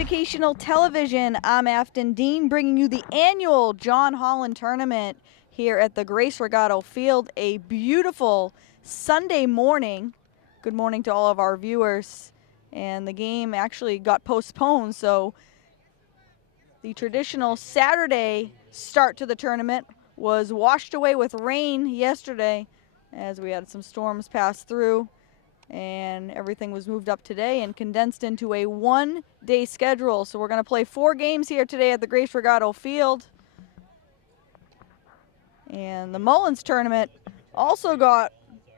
Educational Television. I'm Afton Dean, bringing you the annual John Holland Tournament here at the Grace Regatta Field. A beautiful Sunday morning. Good morning to all of our viewers. And the game actually got postponed, so the traditional Saturday start to the tournament was washed away with rain yesterday as we had some storms pass through. And everything was moved up today and condensed into a one-day schedule. So we're going to play 4 games here today at the Grace Regatta Field. And the Mullins tournament also got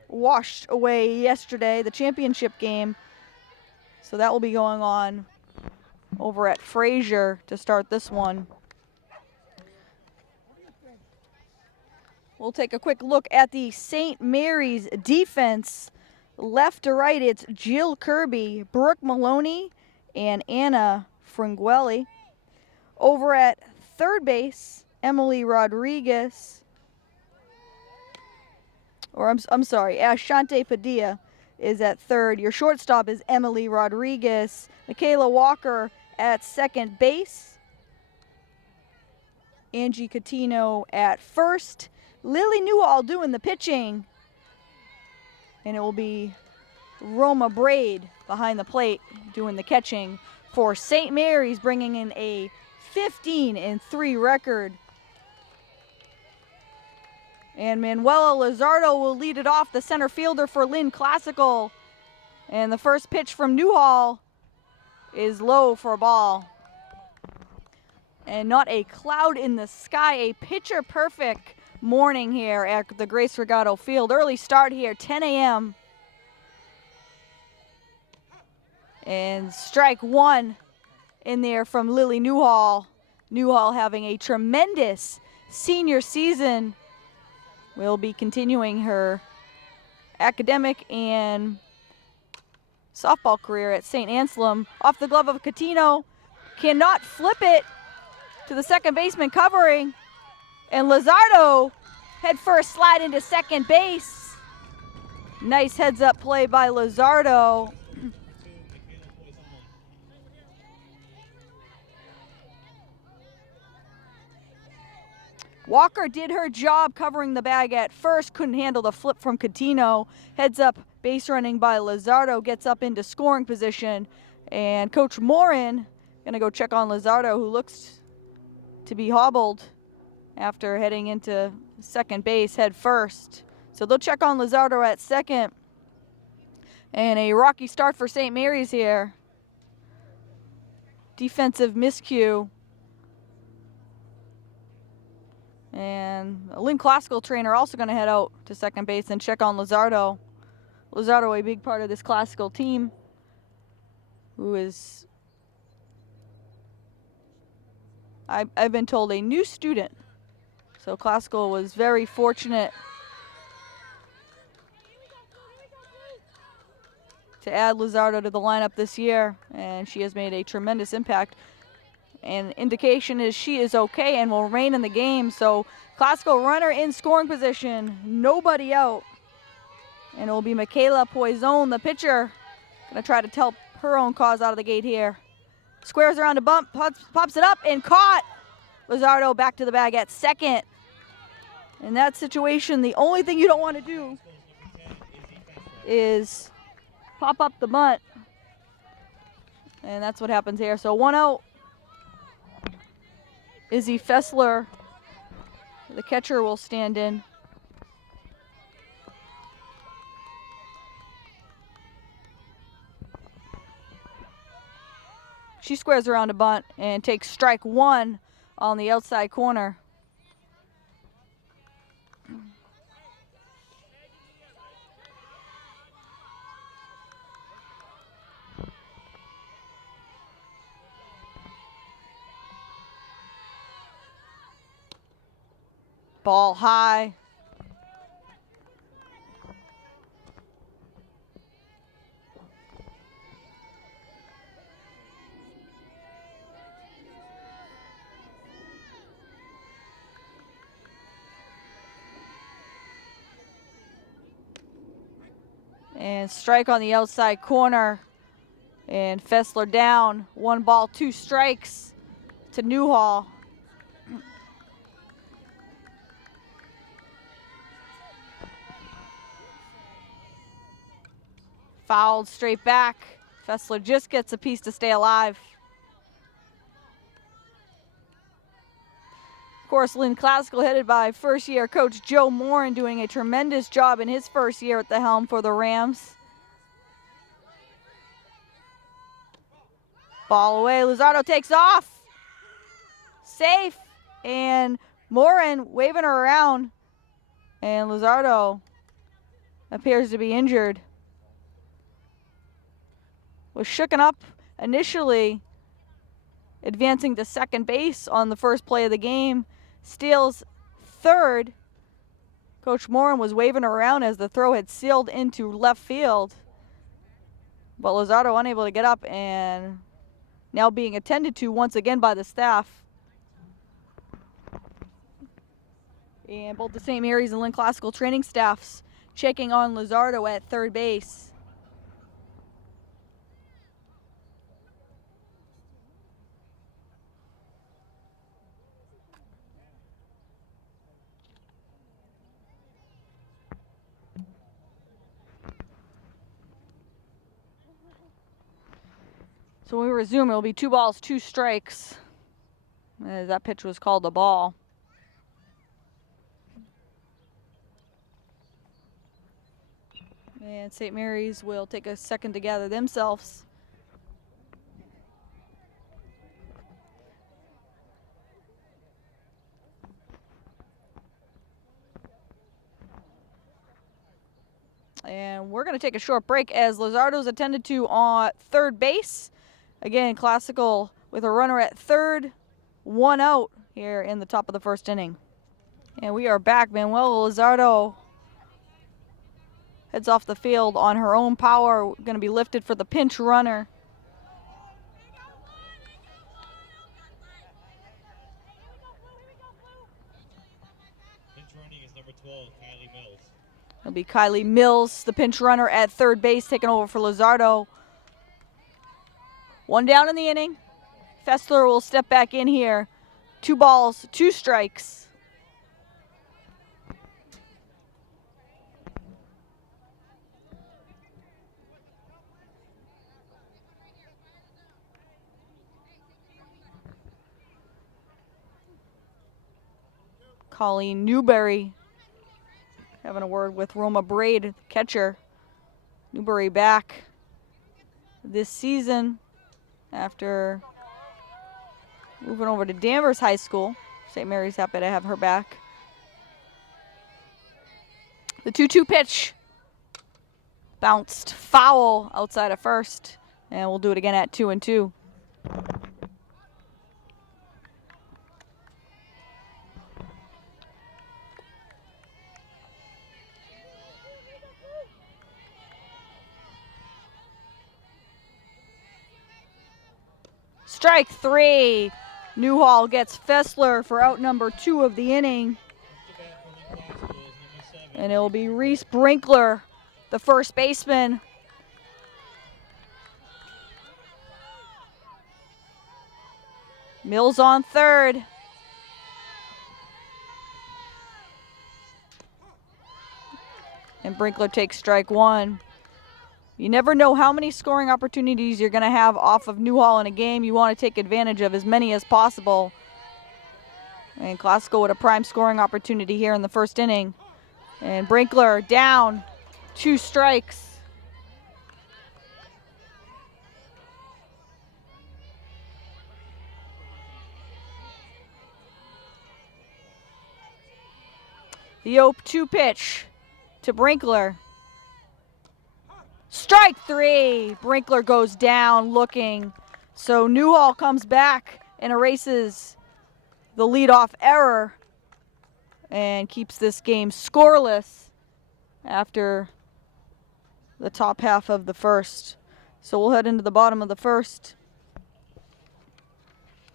washed away yesterday, the championship game. So that will be going on over at Fraser to start this one. We'll take a quick look at the St. Mary's defense. Left to right, it's Jill Kirby, Brooke Maloney, and Anna Fringuelli. Over at third base, Emily Rodriguez. Or I'm sorry, Ashante Padilla is at third. Your shortstop is Emily Rodriguez. Michaela Walker at second base. Angie Catino at first. Lily Newhall doing the pitching. And it will be Roma Braid behind the plate doing the catching for St. Mary's, bringing in a 15-3 record. And Manuela Lizardo will lead it off, the center fielder for Lynn Classical. And the first pitch from Newhall is low for a ball. And not a cloud in the sky, a pitcher-perfect morning here at the Grace Regatta Field. Early start here, 10 a.m. And strike one in there from Lily Newhall. Newhall having a tremendous senior season. Will be continuing her academic and softball career at St. Anselm. Off the glove of Catino. Cannot flip it to the second baseman covering. And Lizardo head first slide into second base. Nice heads-up play by Lizardo. Walker did her job covering the bag at first, couldn't handle the flip from Catino. Heads up base running by Lizardo, gets up into scoring position. And Coach Morin gonna go check on Lizardo, who looks to be hobbled after heading into second base head first. So they'll check on Lizardo at second. And a rocky start for St. Mary's here. Defensive miscue. And a Lynn Classical trainer also going to head out to second base and check on Lizardo. Lizardo, a big part of this Classical team, who is, I've been told, a new student. So Classical was very fortunate to add Lizardo to the lineup this year, and she has made a tremendous impact. And indication is she is okay and will remain in the game. So Classical runner in scoring position, nobody out. And it will be Michaela Poison, the pitcher, gonna try to help her own cause out of the gate here. Squares around a bump, pops it up and caught. Lizardo back to the bag at second. In that situation, the only thing you don't want to do is pop up the bunt. And that's what happens here. So 1 out. Izzy Fessler, the catcher, will stand in. She squares around a bunt and takes strike one on the outside corner. Ball high. And strike on the outside corner. And Fessler down. 1 ball, 2 strikes to Newhall. Fouled straight back. Fessler just gets a piece to stay alive. Of course, Lynn Classical headed by first-year coach Joe Morin, doing a tremendous job in his first year at the helm for the Rams. Ball away, Luzardo takes off. Safe, and Morin waving her around, and Luzardo appears to be injured. Was shooken up initially, advancing to second base on the first play of the game. Steals third. Coach Morin was waving her around as the throw had sealed into left field. But Luzardo unable to get up and now being attended to once again by the staff. And both the St. Mary's and Lynn Classical training staffs checking on Luzardo at third base. So when we resume, it'll be 2 balls, 2 strikes, as that pitch was called a ball. And St. Mary's will take a second to gather themselves. And we're going to take a short break as Luzardo's attended to on third base. Again, Classical with a runner at third, 1 out here in the top of the first inning. And we are back. Manuel Luzardo heads off the field on her own power. Going to be lifted for the pinch runner. Pinch running is number 12, Kylie Mills. It'll be Kylie Mills, the pinch runner at third base, taking over for Luzardo. 1 down in the inning. Fessler will step back in here. 2 balls, 2 strikes. Colleen Newberry having a word with Roma Braid, catcher. Newberry back this season after moving over to Danvers High School. St. Mary's happy to have her back. The 2-2 pitch bounced foul outside of first, and we'll do it again at 2-2. Strike 3. Newhall gets Fessler for out number 2 of the inning. And it will be Reese Brinkler, the first baseman. Mills on third. And Brinkler takes strike 1. You never know how many scoring opportunities you're going to have off of Newhall in a game. You want to take advantage of as many as possible. And Classical with a prime scoring opportunity here in the first inning. And Brinkler down, 2 strikes. The 0-2 pitch to Brinkler. Strike 3. Brinkler goes down looking. So Newhall comes back and erases the leadoff error and keeps this game scoreless after the top half of the first. So we'll head into the bottom of the first.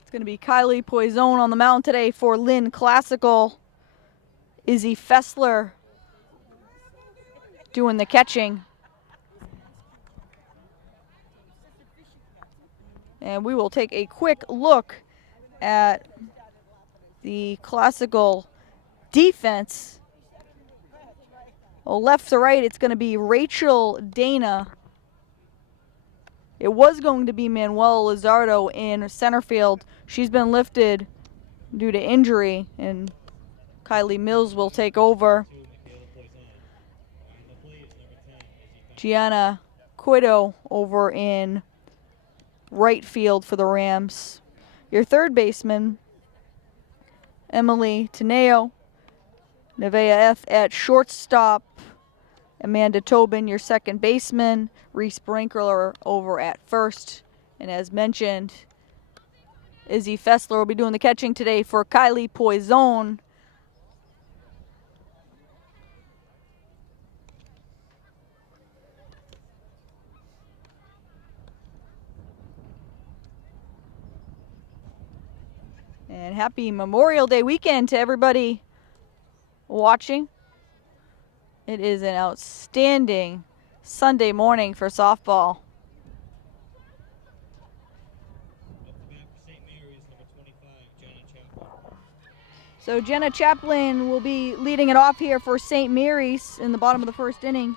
It's going to be Kylie Poison on the mound today for Lynn Classical. Izzy Fessler doing the catching. And we will take a quick look at the classical defense. Well, left to right, it's going to be Rachel Dana. It was going to be Manuel Lizardo in center field. She's been lifted due to injury, and Kylie Mills will take over. Gianna Cueto over in right field for the Rams. Your third baseman, Emily Teneo. Nevaeh F. at shortstop. Amanda Tobin, your second baseman. Reese Brinkler over at first. And as mentioned, Izzy Fessler will be doing the catching today for Kylie Poison. And happy Memorial Day weekend to everybody watching. It is an outstanding Sunday morning for softball. So Jenna Chaplin will be leading it off here for St. Mary's in the bottom of the first inning.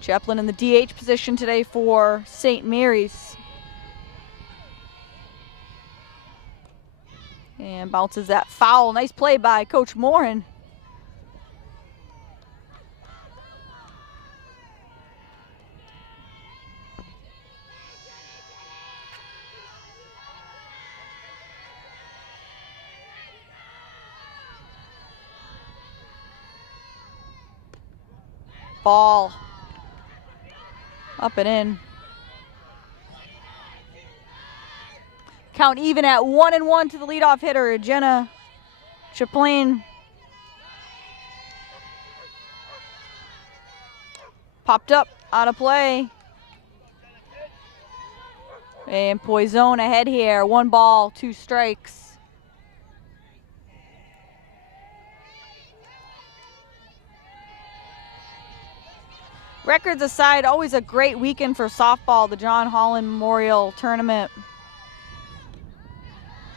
Chaplin in the DH position today for St. Mary's. And bounces that foul. Nice play by Coach Morin. Ball. Up and in. Count even at 1-1 to the leadoff hitter, Jenna Chaplin. Popped up, out of play. And Poison ahead here. 1 ball, 2 strikes. Records aside, always a great weekend for softball, the John Holland Memorial Tournament.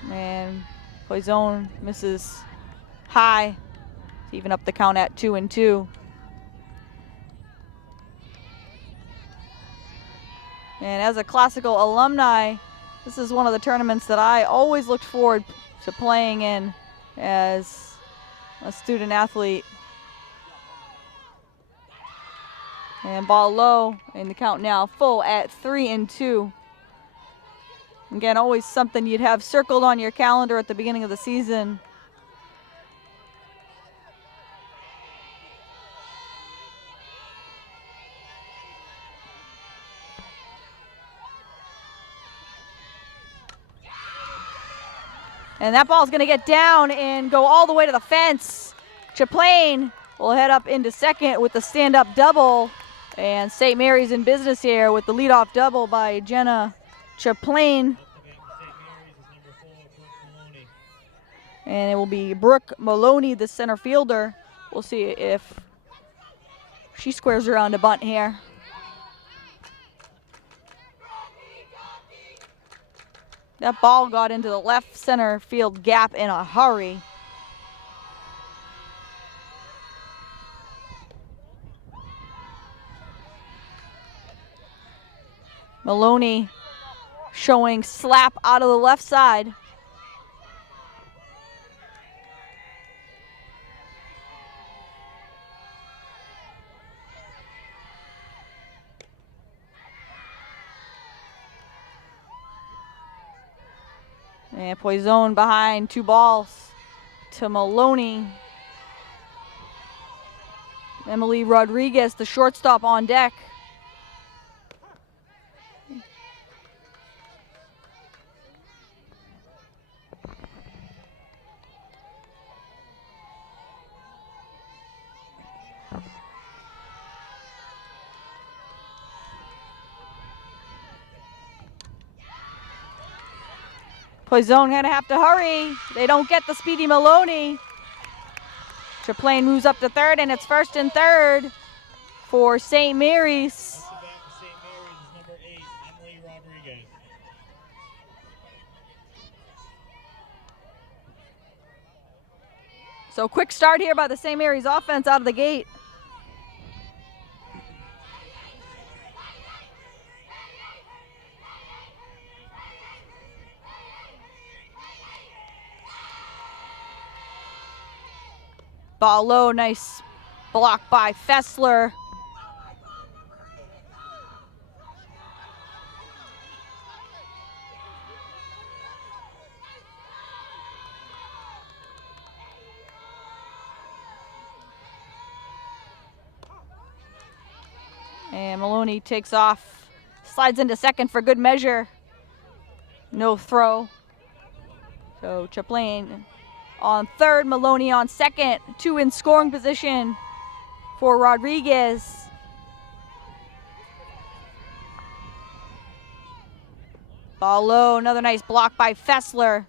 And Poison misses high to even up the count at 2-2. And as a classical alumni, this is one of the tournaments that I always looked forward to playing in as a student athlete. And ball low, and the count now full at 3-2. Again, always something you'd have circled on your calendar at the beginning of the season. And that ball's gonna get down and go all the way to the fence. Chaplin will head up into second with the stand-up double. And St. Mary's in business here with the leadoff double by Jenna Chaplin. And it will be Brooke Maloney, the center fielder. We'll see if she squares around a bunt here. That ball got into the left center field gap in a hurry. Maloney showing slap out of the left side. And Poison behind, 2 balls to Maloney. Emily Rodriguez, the shortstop, on deck. Poison gonna have to hurry. They don't get the speedy Maloney. Chaplain moves up to third, and it's first and third for St. Mary's. Off the bat for St. Mary's is number 8, Emily Rodriguez. So quick start here by the St. Mary's offense out of the gate. Ball low, nice block by Fessler. And Maloney takes off, slides into second for good measure. No throw. So Chaplain on third, Maloney on second. 2 in scoring position for Rodriguez. Ball low, another nice block by Fessler.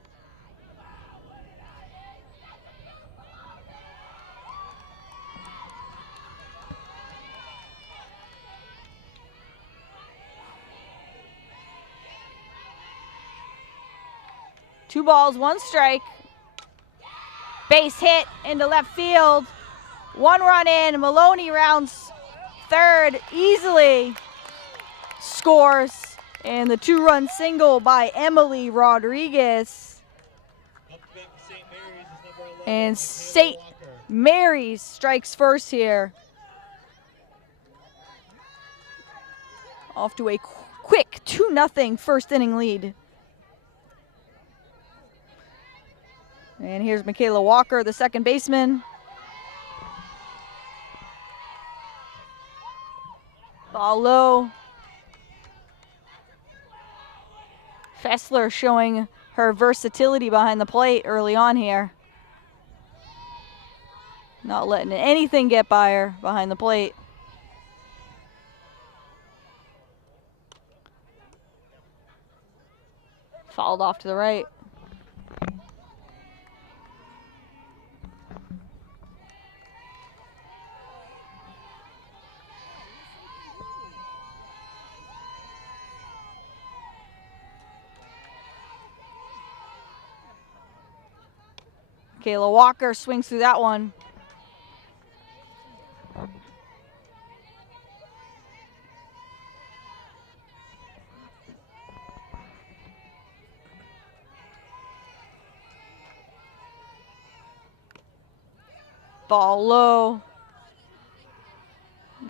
Two balls, one strike. Base hit into left field. 1 run in. Maloney rounds third easily. Scores. And the 2-run single by Emily Rodriguez. Off the bat for St. Mary's is number 11, And Michaela St. Walker. Mary's strikes first here. Off to a quick 2-0 first inning lead. And here's Michaela Walker, the second baseman. Ball low. Fessler showing her versatility behind the plate early on here. Not letting anything get by her behind the plate. Fouled off to the right. Kayla Walker swings through that one. Ball low.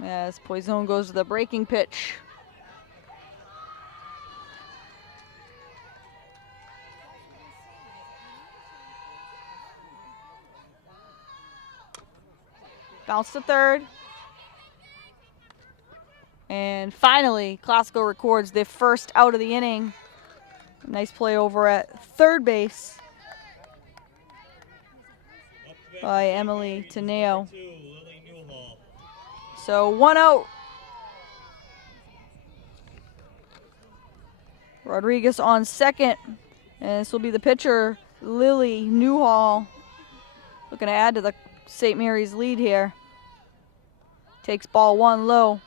As Poison goes to the breaking pitch. Bounce to third. And finally, Classical records the first out of the inning. Nice play over at third base Off the bat for by St. Emily Mary's is Teneo. number 2, Lily Newhall. So 1 out. Rodriguez on second. And this will be the pitcher, Lily Newhall. Looking to add to the St. Mary's lead here. Takes ball 1 low.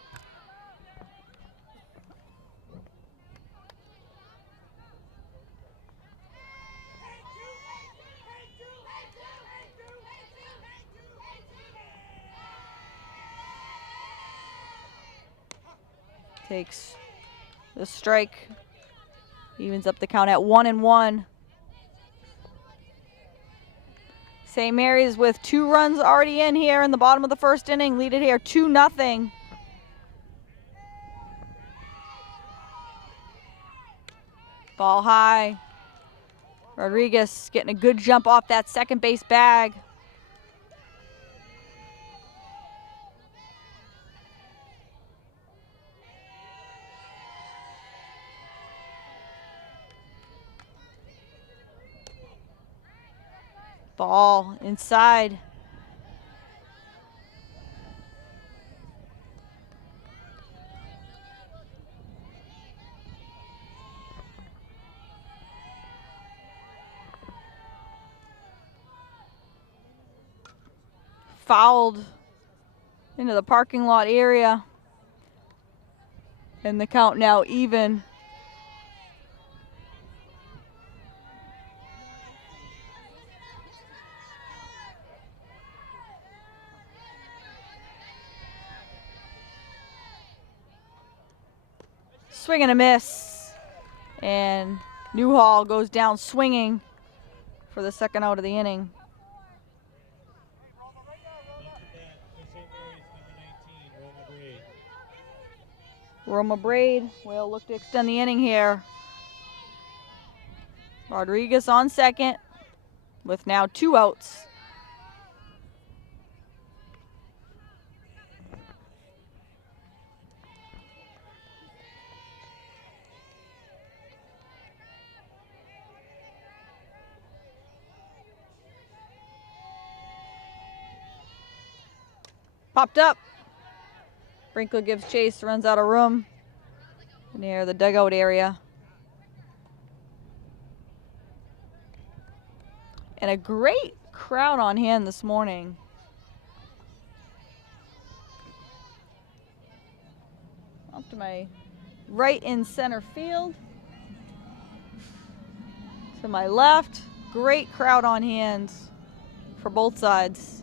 Takes the strike. Evens up the count at 1-1. St. Mary's with 2 runs already in here in the bottom of the first inning. Lead it here 2-0. Ball high. Rodriguez getting a good jump off that second base bag. Ball inside. fouled into the parking lot area. And the count now even. Swing and a miss. And Newhall goes down swinging for the second out of the inning. Roma Braid will look to extend the inning here. Rodriguez on second with now 2 outs. Popped up. Brinkley gives chase, runs out of room near the dugout area. And a great crowd on hand this morning. Up to my right in center field. To my left, great crowd on hand for both sides.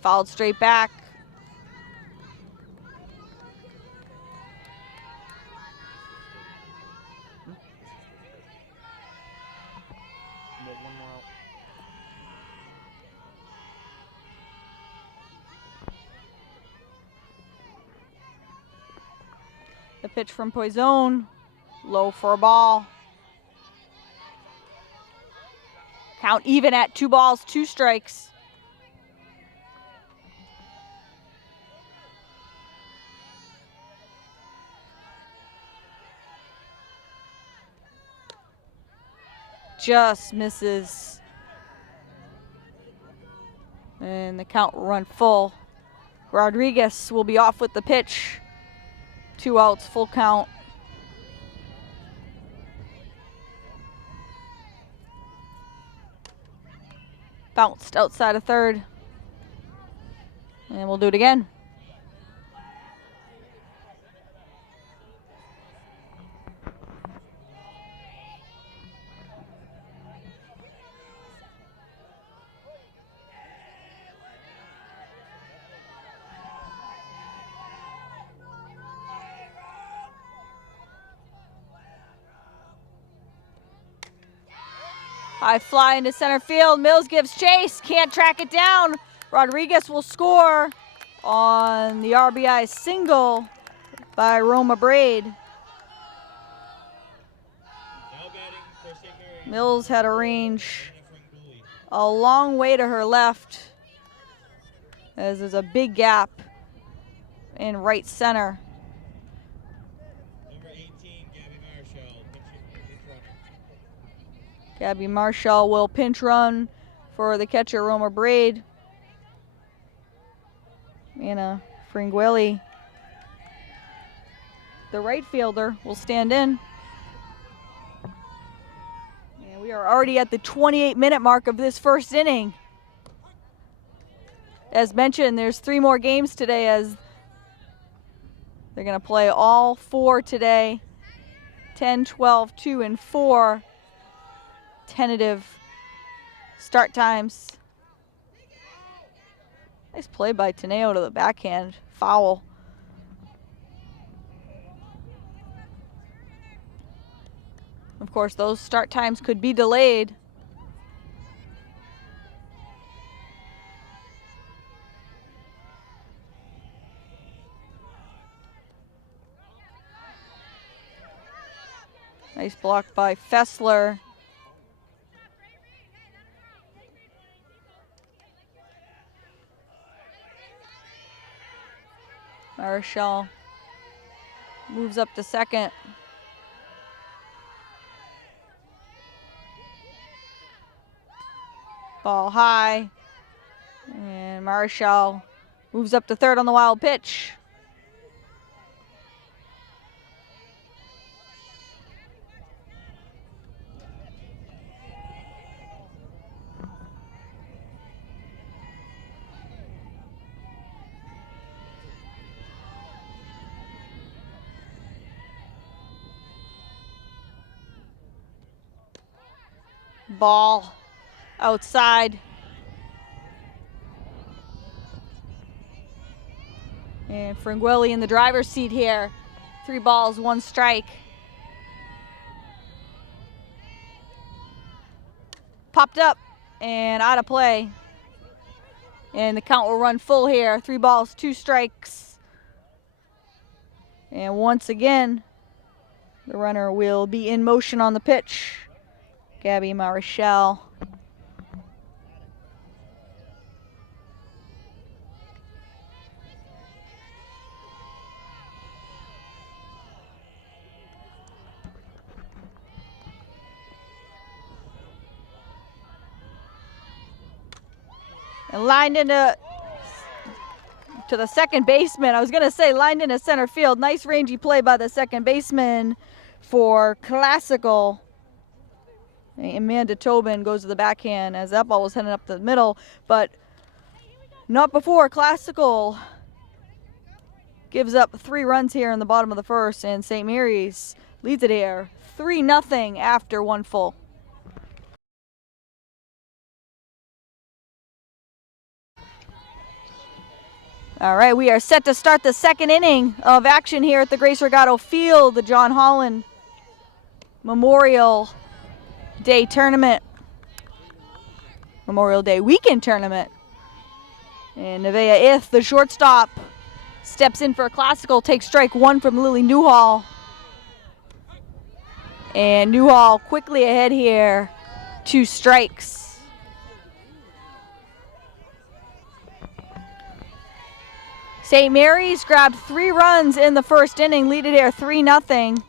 Fouled straight back. The pitch from Poison, low for a ball. Count even at 2 balls, 2 strikes. Just misses. And the count will run full. Rodriguez will be off with the pitch. 2 outs, full count. Bounced outside of third. And we'll do it again. High fly into center field. Mills gives chase. Can't track it down. Rodriguez will score on the RBI single by Roma Braid. Mills had a range a long way to her left, as there's a big gap in right center. Gabby Marshall will pinch run for the catcher, Roma Braid. Anna Fringuelli, the right fielder, will stand in. And we are already at the 28-minute mark of this first inning. As mentioned, there's 3 more games today, as they're going to play all 4 today. 10, 12, 2, and 4. Tentative start times. Nice play by Teneo to the backhand. Foul. Of course, those start times could be delayed. Nice block by Fessler. Marshall moves up to second. Ball high. And Marshall moves up to third on the wild pitch. ball outside. And Franguelli in the driver's seat here. 3 balls, 1 strike. Popped up and out of play. And the count will run full here. 3 balls, 2 strikes. And once again, the runner will be in motion on the pitch. Gabby Marichal. And lined into the second baseman. I was going to say lined into center field. Nice rangy play by the second baseman for Classical. Amanda Tobin goes to the backhand as that ball was heading up the middle, but not before Classical gives up 3 runs here in the bottom of the first, and St. Mary's leads it here 3-0 after 1 full. All right, we are set to start the second inning of action here at the Grace Regato Field, the John Holland Memorial Day Tournament, Memorial Day Weekend Tournament. And Nevaeh Ith, the shortstop, steps in for a Classical, takes strike 1 from Lily Newhall. And Newhall quickly ahead here, 2 strikes. St. Mary's grabbed 3 runs in the first inning, lead it here 3-0.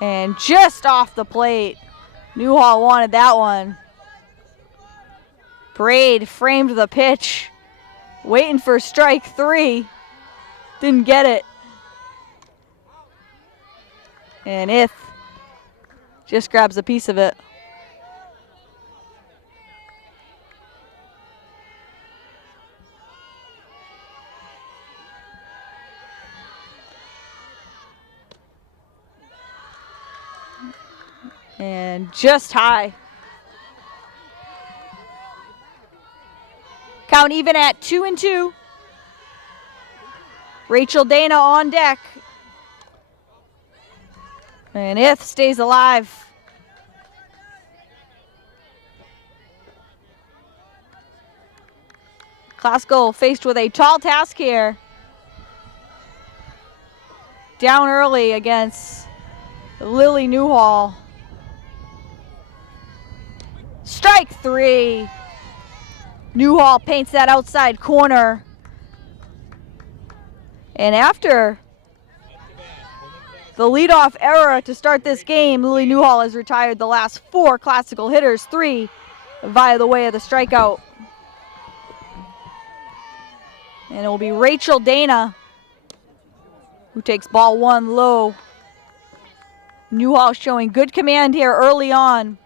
And just off the plate, Newhall wanted that one. Braid framed the pitch, waiting for strike 3. Didn't get it. And Ith just grabs a piece of it. And just high. Count even at 2-2. Rachel Dana on deck. And Ith stays alive. Classical faced with a tall task here. Down early against Lily Newhall. Strike 3. Newhall paints that outside corner. And after the leadoff error to start this game, Lily Newhall has retired the last 4 Classical hitters, 3 via the way of the strikeout. And it will be Rachel Dana who takes ball 1 low. Newhall showing good command here early on.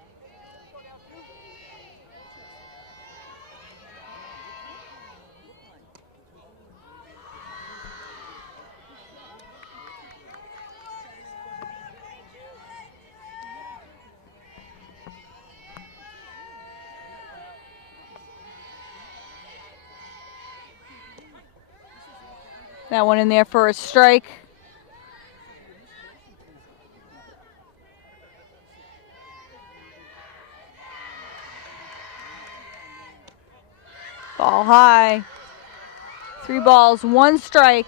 That one in there for a strike. Ball high. 3 balls, 1 strike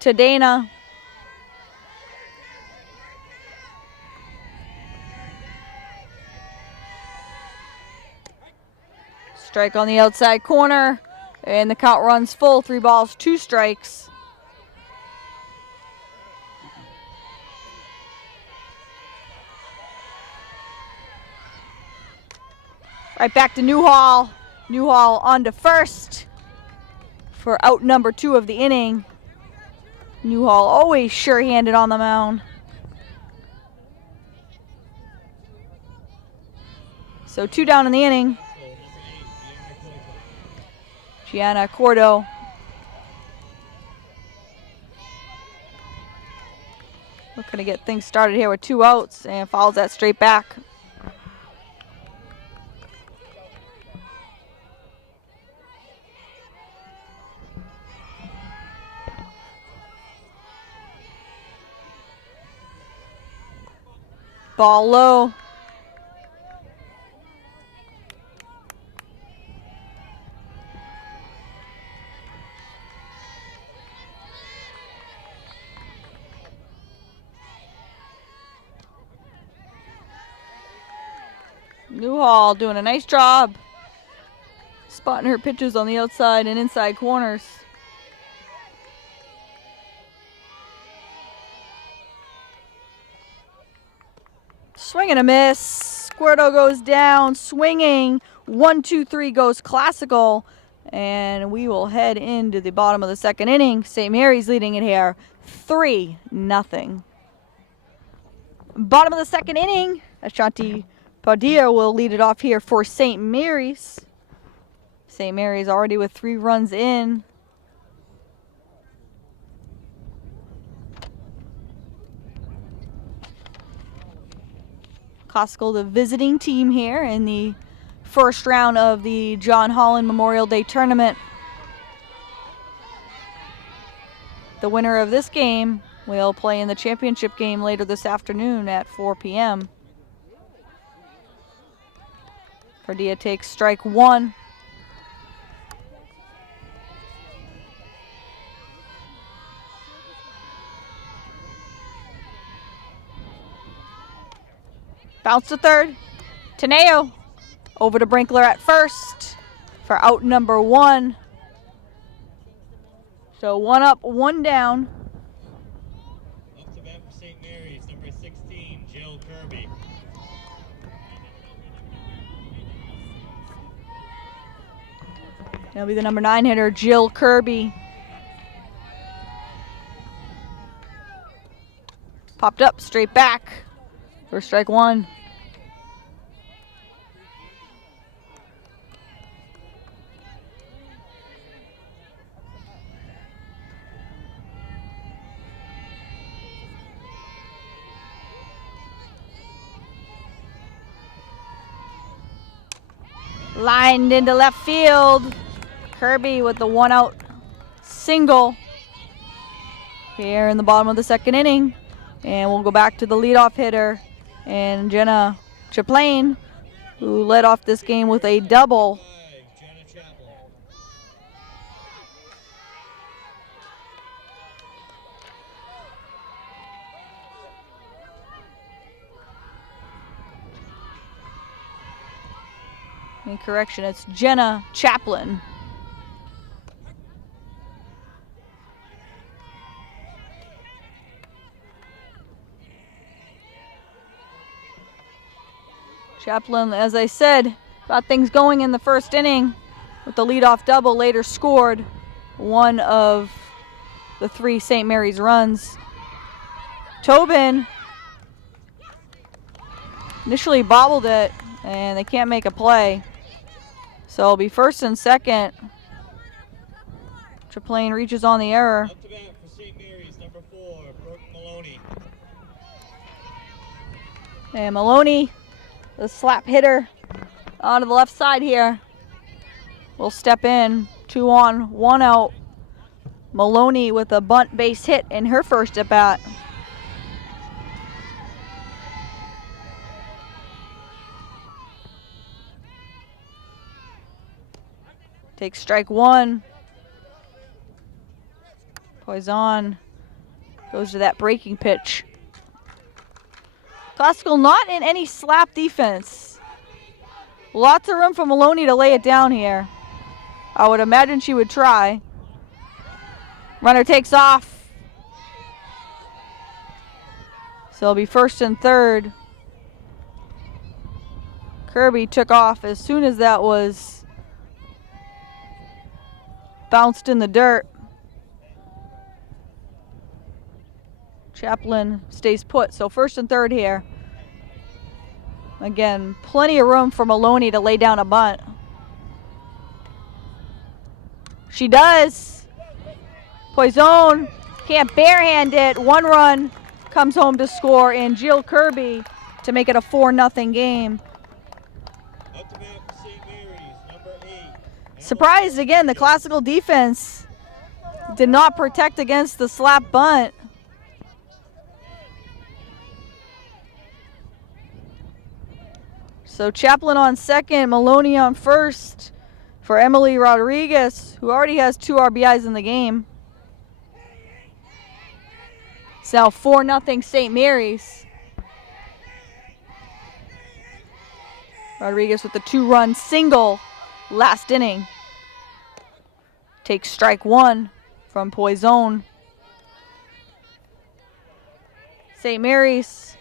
to Dana. Strike on the outside corner. And the count runs full, 3 balls, 2 strikes. Right back to Newhall. Newhall on to first for out number 2 of the inning. Newhall always sure-handed on the mound. So 2 down in the inning. Gianna Cordo. Looking to get things started here with 2 outs and follows that straight back. Ball low. Newhall doing a nice job spotting her pitches on the outside and inside corners. Swing and a miss. Squirtle goes down, swinging. 1-2-3 goes classical. And we will head into the bottom of the second inning. St. Mary's leading it here 3-0. Bottom of the second inning, Ashanti Padilla will lead it off here for St. Mary's. St. Mary's already with 3 runs in. Classical, the visiting team here in the first round of the John Holland Memorial Day Tournament. The winner of this game will play in the championship game later this afternoon at 4 p.m. Padilla takes strike 1. Bounce to third. Teneo over to Brinkler at first for out number 1. So 1 up, 1 down. Up to bat for St. Mary's, number 16, Jill Kirby. That'll be the number 9 hitter, Jill Kirby. Popped up, straight back for strike 1. Lined into left field. Kirby with the 1-out single here in the bottom of the second inning. And we'll go back to the leadoff hitter and Jenna Chaplain, who led off this game with a double. In correction, it's Jenna Chaplin. Chaplin, as I said, got things going in the first inning with the leadoff double, later scored one of the 3 St. Mary's runs. Tobin initially bobbled it, and they can't make a play. So it'll be first and second. Chaplain reaches on the error. Up to bat for St. Mary's, number 4, Brooke Maloney. And Maloney, the slap hitter, onto the left side here, will step in. 2 on, 1 out. Maloney with a bunt base hit in her first at bat. Takes strike 1. Poison goes to that breaking pitch. Classical not in any slap defense. Lots of room for Maloney to lay it down here. I would imagine she would try. Runner takes off. So it'll be first and third. Kirby took off as soon as that was bounced in the dirt. Chaplin stays put, so first and third here. Again, plenty of room for Maloney to lay down a bunt. She does. Poison can't barehand it. 1 run comes home to score, and Jill Kirby to make it a 4-0 game. Up to bat for St. Mary's, number 8. Surprised again, the Classical defense did not protect against the slap bunt. So Chaplin on second, Maloney on first for Emily Rodriguez, who already has 2 RBIs in the game. It's now 4-0 St. Mary's. Rodriguez with the 2-run single last inning. Takes strike 1 from Poison. St. Mary's,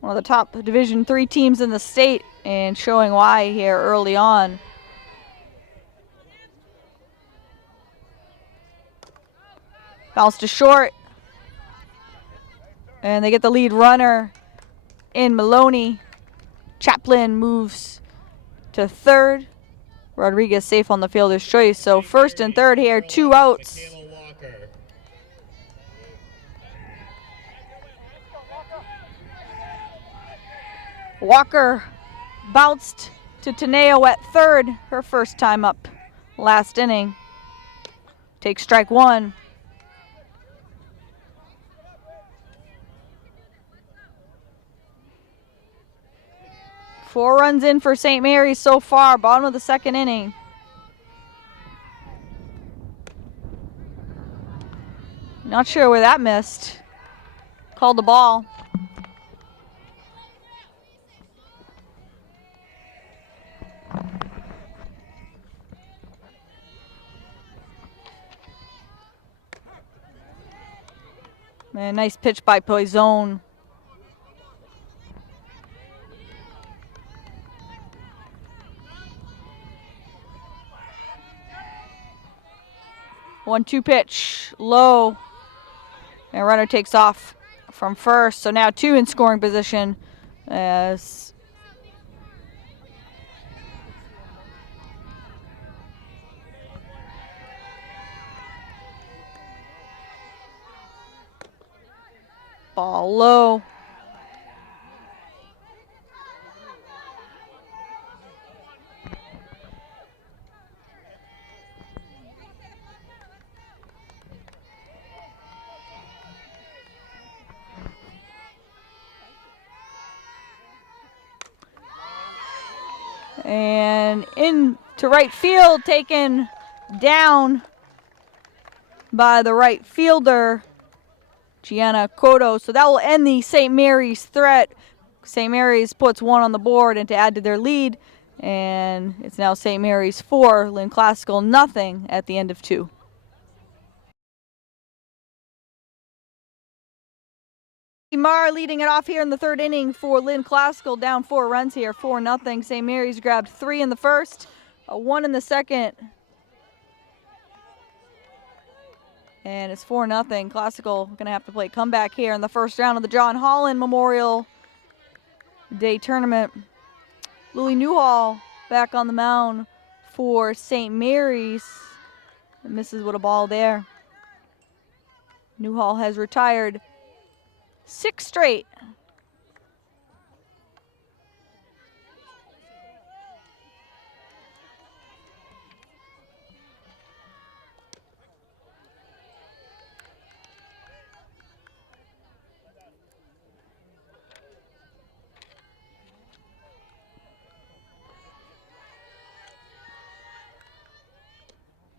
one of the top Division III teams in the state, and showing why here early on. Bounce to short. And they get the lead runner in Maloney. Chaplin moves to third. Rodriguez safe on the fielder's choice. So first and third here, 2 outs. Walker bounced to Teneo at third, her first time up last inning. Takes strike 1. Four runs in for St. Mary's so far, bottom of the second inning. Not sure where that missed. Called the ball. Man, nice pitch by Poison. One-two pitch, low. And runner takes off from first. So now 2 in scoring position as ball low. And into right field, taken down by the right fielder, Gianna Cotto. So that will end the St. Mary's threat. St. Mary's puts 1 on the board and to add to their lead. And it's now St. Mary's 4, Lynn Classical nothing at the end of 2. Mar leading it off here in the third inning for Lynn Classical, down 4 runs here, 4-0. St. Mary's grabbed 3 in the first, a 1 in the second. And it's 4-0. Classical going to have to play comeback here in the first round of the John Holland Memorial Day Tournament. Lily Newhall back on the mound for St. Mary's. Misses with a ball there. Newhall has retired 6 straight.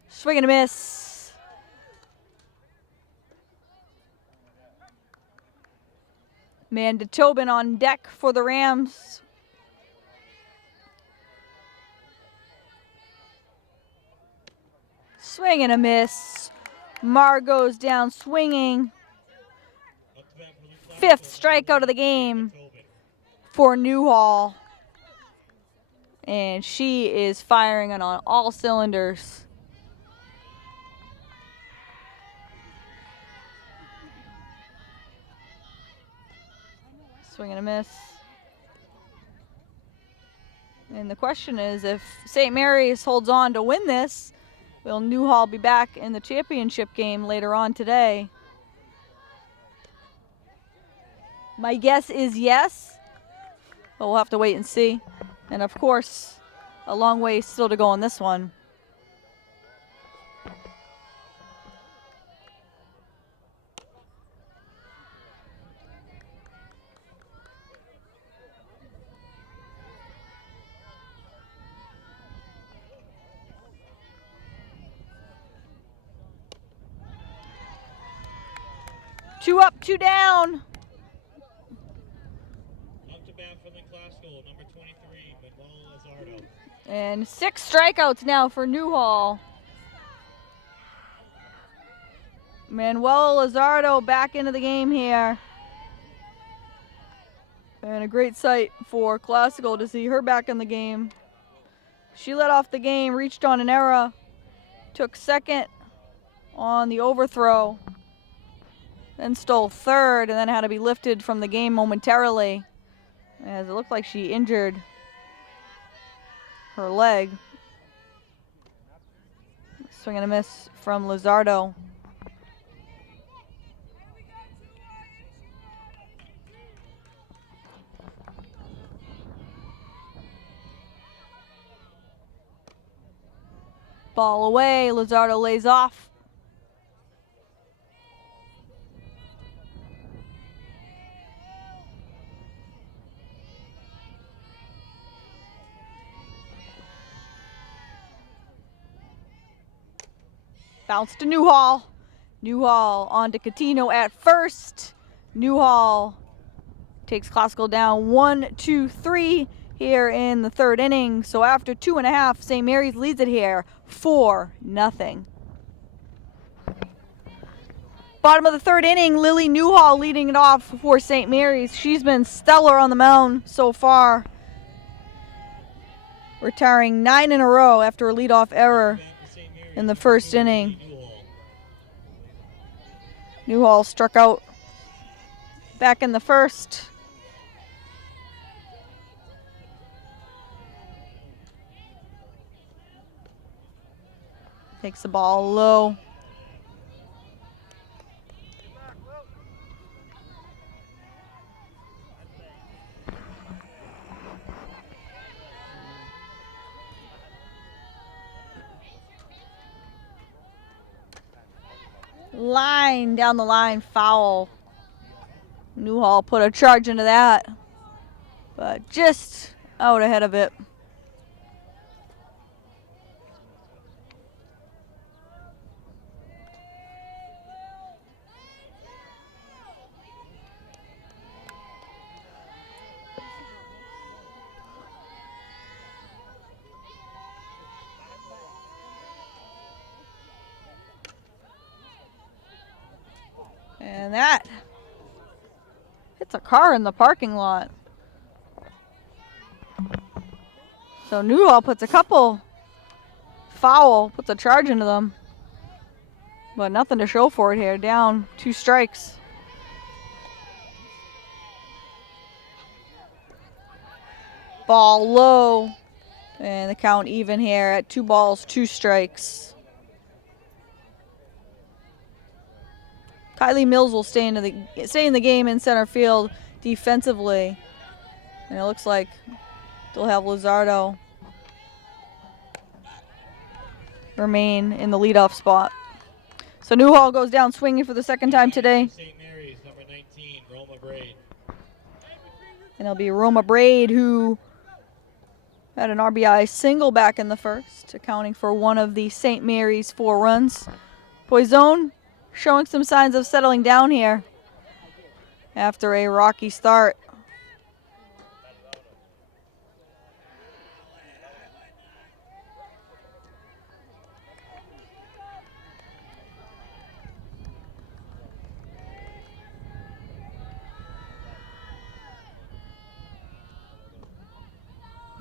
Swing and a miss. Amanda Tobin on deck for the Rams. Swing and a miss. Mar goes down swinging. 5th strikeout of the game for Newhall. And she is firing on all cylinders. Swing and a miss. And the question is, if St. Mary's holds on to win this, will Newhall be back in the championship game later on today? My guess is yes, but we'll have to wait and see. And of course, a long way still to go on this one. 2 up, 2 down. Up to bat for Lynn Classical, number 23, Manuel Lizardo. And 6 strikeouts now for Newhall. Manuel Lizardo back into the game here. And a great sight for Classical to see her back in the game. She led off the game, reached on an error, took second on the overthrow, then stole third, and then had to be lifted from the game momentarily, as it looked like she injured her leg. Swing and a miss from Lizardo. Ball away, Lizardo lays off. Bounce to Newhall. Newhall on to Catino at first. Newhall takes Classical down 1-2-3 here in the third inning. So after 2.5, St. Mary's leads it here 4-0. Bottom of the third inning, Lily Newhall leading it off for St. Mary's. She's been stellar on the mound so far, retiring 9 in a row after a leadoff error in the first inning. Newhall struck out back in the first. Takes the ball low. Line down the line, foul. Newhall put a charge into that, but just out ahead of it. And that hits a car in the parking lot. So Newhall puts a couple foul, puts a charge into them. But nothing to show for it here. Down 2 strikes. Ball low. And the count even here at 2 balls, 2 strikes. Kylie Mills will stay in the game in center field defensively. And it looks like they'll have Lizardo remain in the leadoff spot. So Newhall goes down swinging for the second time today. St. Mary's, number 19, Roma Braid. And it'll be Roma Braid, who had an RBI single back in the first, accounting for one of the St. Mary's 4 runs. Poison showing some signs of settling down here after a rocky start.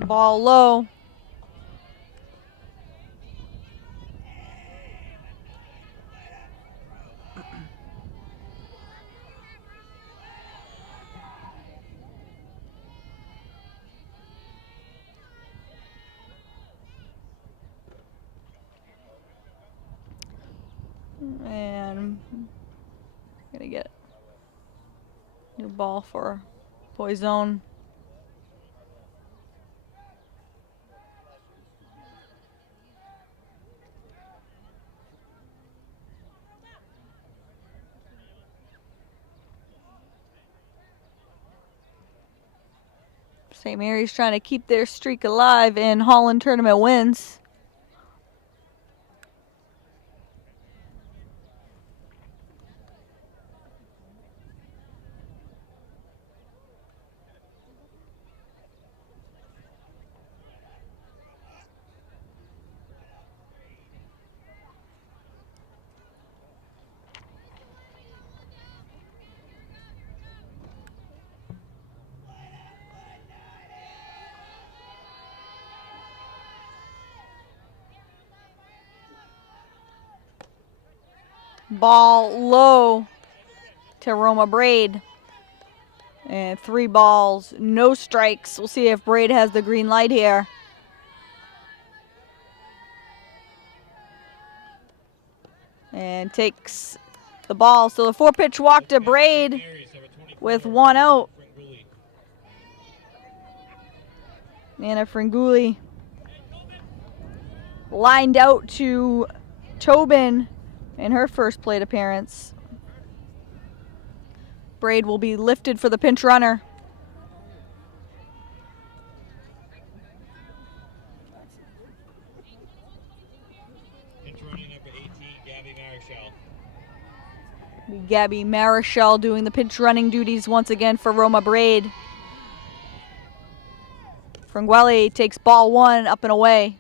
Ball low. And gonna get new ball for Poison. St. Mary's trying to keep their streak alive in Holland tournament wins. Ball low to Roma Braid. And 3 balls, no strikes. We'll see if Braid has the green light here. And takes the ball. So the 4-pitch walk to Braid with 1 out. Nana Franguli lined out to Tobin in her first plate appearance. Braid will be lifted for the pinch runner. Pinch running number 18, Gabby Marichal. Gabby Marichal doing the pinch running duties once again for Roma Braid. Frangeli takes ball 1 up and away.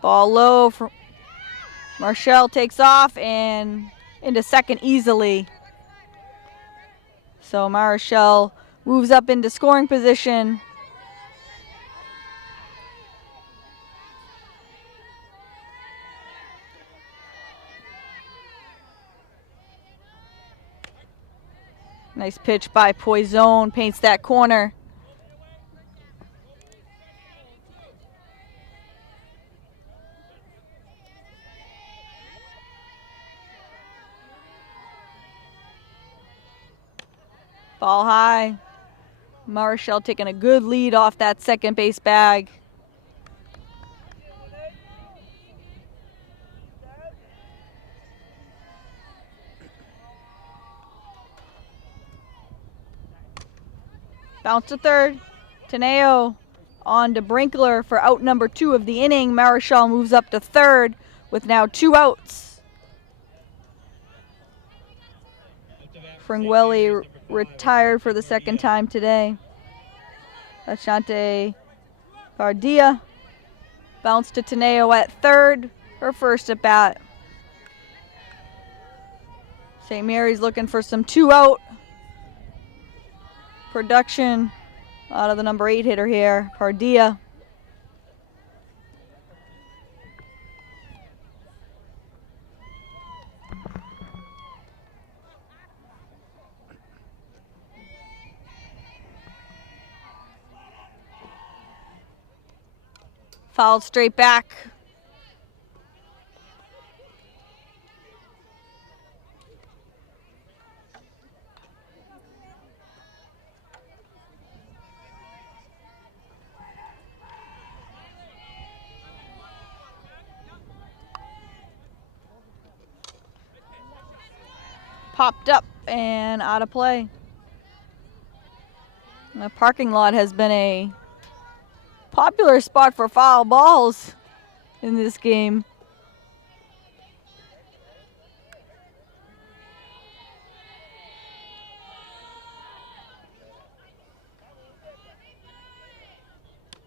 Ball low. Marshall takes off and into second easily. So Marshall moves up into scoring position. Nice pitch by Poison, paints that corner. Ball high. Marshall taking a good lead off that second base bag. Bounce to third. Teneo on to Brinkler for out number 2 of the inning. Marshall moves up to third with now 2 outs. Frangeli retired for the second time today. Ashante Bardia bounced to Teneo at third, her first at bat. St. Mary's looking for some 2-out production out of the number 8 hitter here, Pardia. Fouled straight back. Popped up and out of play. The parking lot has been a popular spot for foul balls in this game.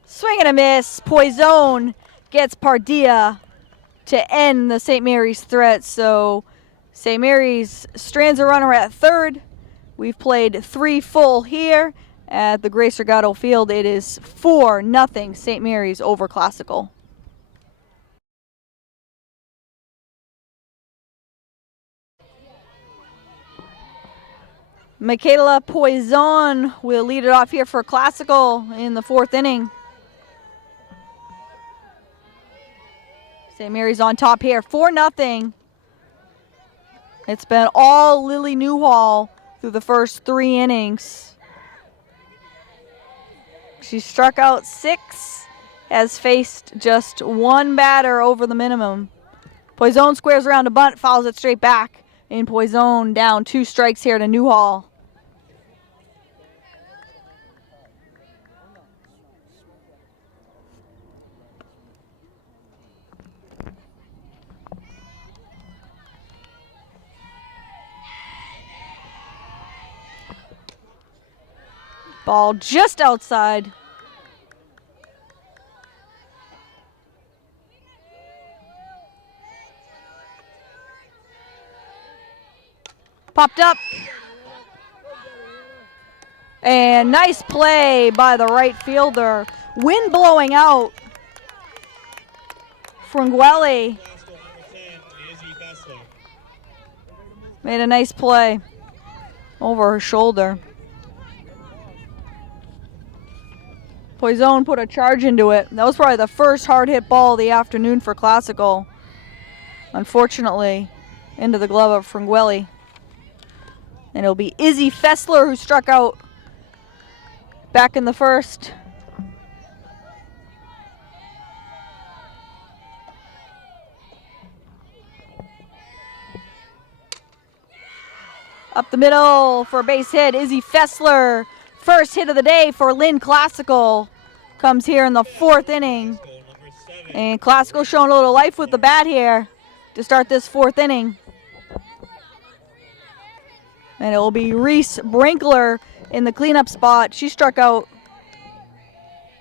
Swing and a miss. Poison gets Pardia to end the St. Mary's threat. So St. Mary's strands a runner at third. We've played 3 full here at the Grace Regato Field. It is 4-0 St. Mary's over Classical. Michaela Poison will lead it off here for Classical in the 4th inning. St. Mary's on top here, 4-0. It's been all Lily Newhall through the first 3 innings. She struck out 6, has faced just 1 batter over the minimum. Poison squares around a bunt, fouls it straight back. And Poison down 2 strikes here to Newhall. Ball just outside. Popped up. And nice play by the right fielder. Wind blowing out. Frunguelli made a nice play over her shoulder. Poison put a charge into it. That was probably the first hard hit ball of the afternoon for Classical. Unfortunately, into the glove of Frunguelli. And it'll be Izzy Fessler who struck out back in the first. Up the middle for a base hit, Izzy Fessler. First hit of the day for Lynn Classical. Comes here in the fourth inning. And Classical showing a little life with the bat here to start this fourth inning. And it will be Reese Brinkler in the cleanup spot. She struck out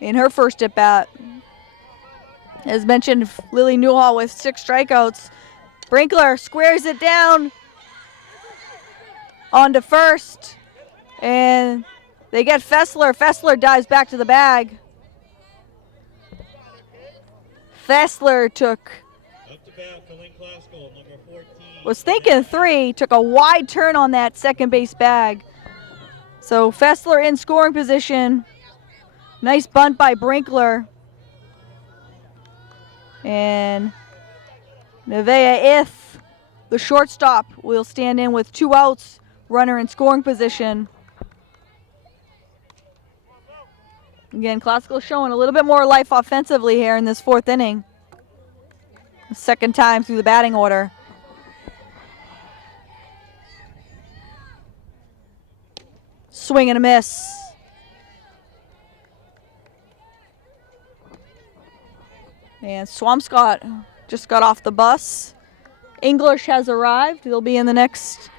in her first at bat. As mentioned, Lily Newhall with 6 strikeouts. Brinkler squares it down onto first. And they get Fessler. Fessler dives back to the bag. Fessler took, was thinking 3, took a wide turn on that second base bag. So Fessler in scoring position. Nice bunt by Brinkler. And Nevaeh Ith, the shortstop, will stand in with 2 outs, runner in scoring position. Again, Classical showing a little bit more life offensively here in this fourth inning. Second time through the batting order. Swing and a miss. And Swampscott just got off the bus. English has arrived. They'll be in the next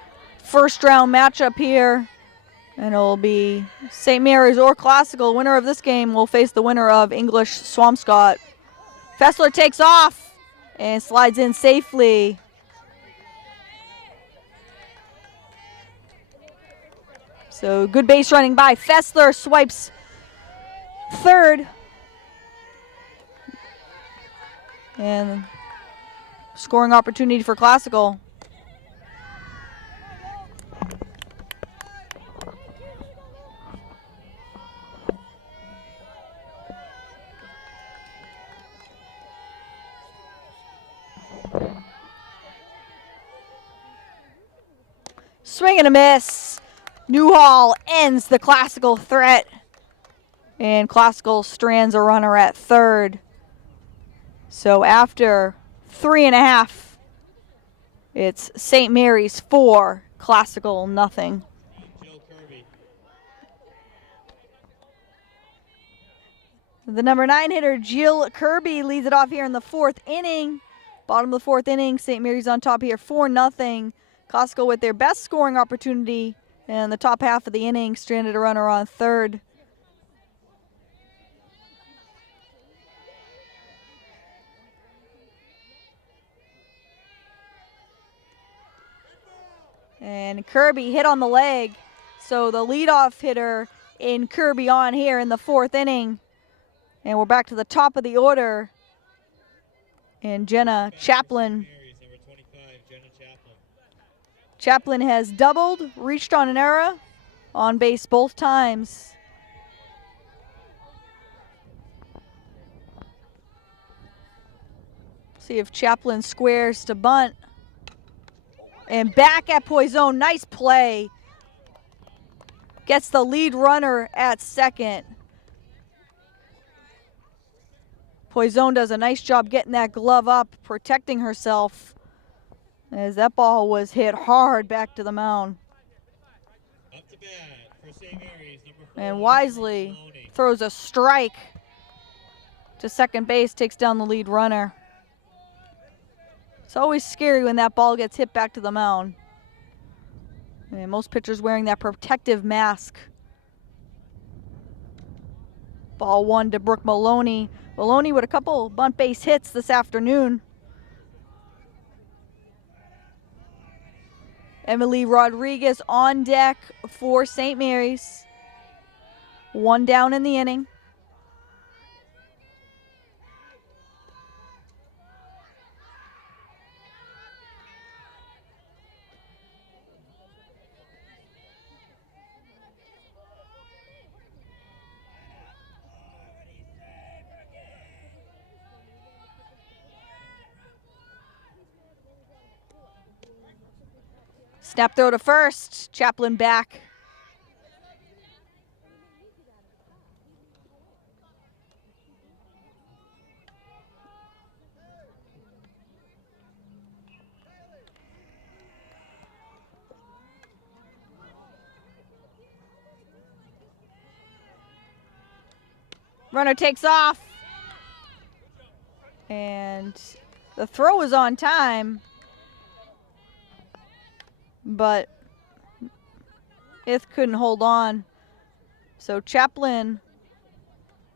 first round matchup here. And it'll be St. Mary's or Classical. Winner of this game will face the winner of English Swampscott. Fessler takes off and slides in safely. So good base running by Fessler. Swipes third. And scoring opportunity for Classical. Swing and a miss. Newhall ends the Classical threat. And Classical strands a runner at third. So after 3.5, it's St. Mary's 4, Classical nothing. The number 9 hitter, Jill Kirby, leads it off here in the fourth inning. Bottom of the fourth inning, St. Mary's on top here, 4-0. Classical with their best scoring opportunity in the top half of the inning, stranded a runner on third. And Kirby hit on the leg. So the leadoff hitter in Kirby on here in the fourth inning. And we're back to the top of the order. And Jenna Chaplin. Chaplin has doubled, reached on an error, on base both times. See if Chaplin squares to bunt. And back at Poison, nice play. Gets the lead runner at second. Poison does a nice job getting that glove up, protecting herself, as that ball was hit hard back to the mound. Up to bat for St. Mary's, number 4, And wisely throws a strike to second base, takes down the lead runner. It's always scary when that ball gets hit back to the mound. And most pitchers wearing that protective mask. Ball 1 to Brooke Maloney. Maloney with a couple bunt base hits this afternoon. Emily Rodriguez on deck for St. Mary's. 1 down in the inning. Snap throw to first. Chaplin back. Runner takes off. And the throw is on time. But Ith couldn't hold on. So Chaplin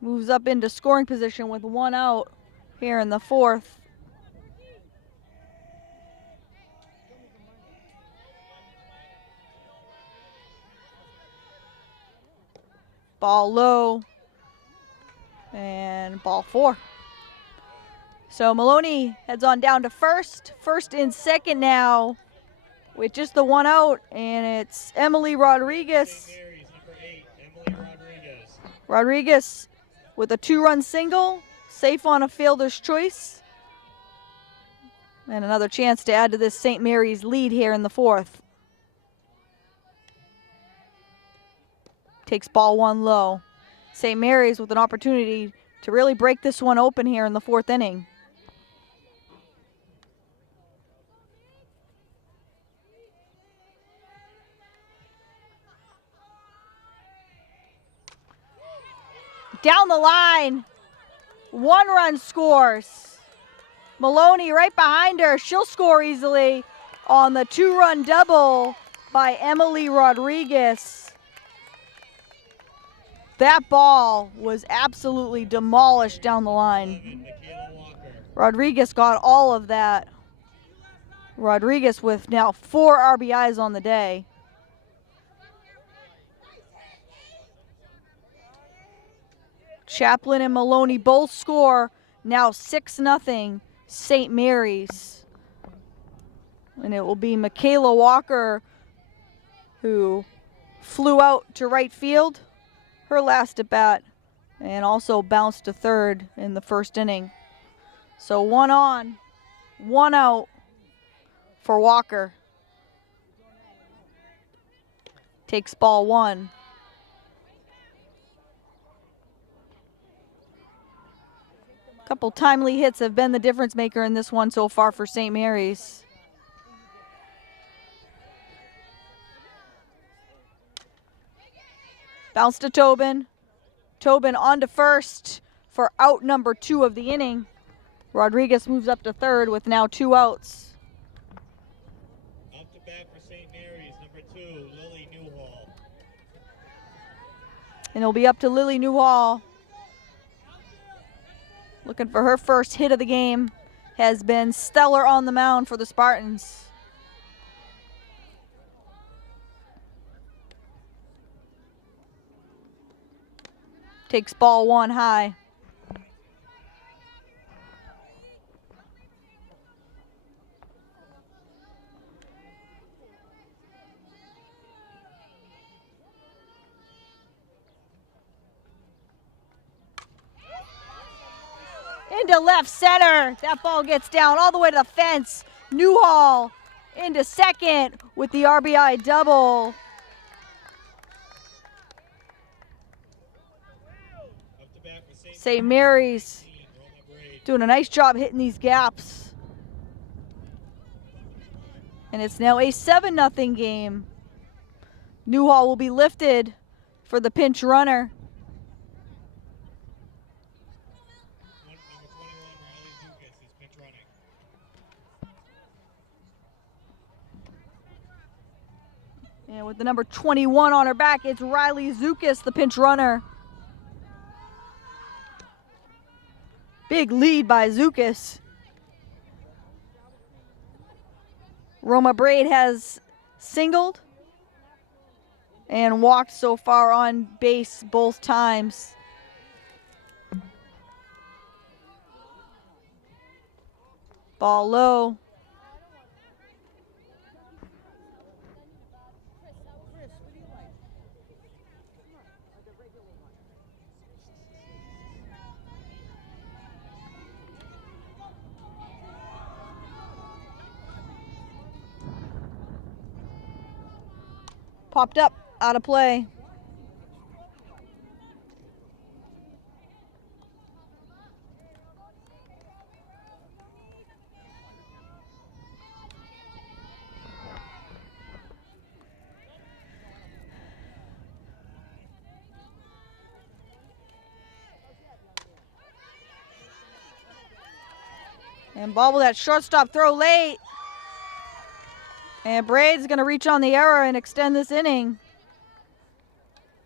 moves up into scoring position with 1 out here in the 4th. Ball low. And ball 4. So Maloney heads on down to first. First and second now with just the 1 out. And it's Emily Rodriguez. St. Mary's, number 8, Emily Rodriguez. Rodriguez with a 2-run single. Safe on a fielder's choice. And another chance to add to this St. Mary's lead here in the 4th. Takes ball 1 low. St. Mary's with an opportunity to really break this one open here in the 4th inning. Down the line. 1-run scores. Maloney right behind her. She'll score easily on the 2-run double by Emily Rodriguez. That ball was absolutely demolished down the line. Rodriguez got all of that. Rodriguez with now 4 RBIs on the day. Chaplin and Maloney both score. Now 6-0 St. Mary's. And it will be Michaela Walker who flew out to right field her last at bat and also bounced to third in the 1st inning. So 1 on, 1 out for Walker. Takes ball 1. Couple timely hits have been the difference maker in this one so far for St. Mary's. Bounce to Tobin. Tobin on to first for out number 2 of the inning. Rodriguez moves up to third with now 2 outs. Up to bat for St. Mary's, number 2, Lily Newhall. And it'll be up to Lily Newhall. Looking for her first hit of the game. Has been stellar on the mound for the Spartans. Takes ball 1 high. Into left center. That ball gets down all the way to the fence. Newhall into second with the RBI double. St. Mary's doing a nice job hitting these gaps. And it's now a 7-0 game. Newhall will be lifted for the pinch runner. And with the number 21 on her back, it's Riley Zukas, the pinch runner. Big lead by Zukas. Roma Braid has singled and walked so far on base both times. Ball low. Popped up, out of play. And bobble that shortstop throw late. And Braid's going to reach on the error and extend this inning.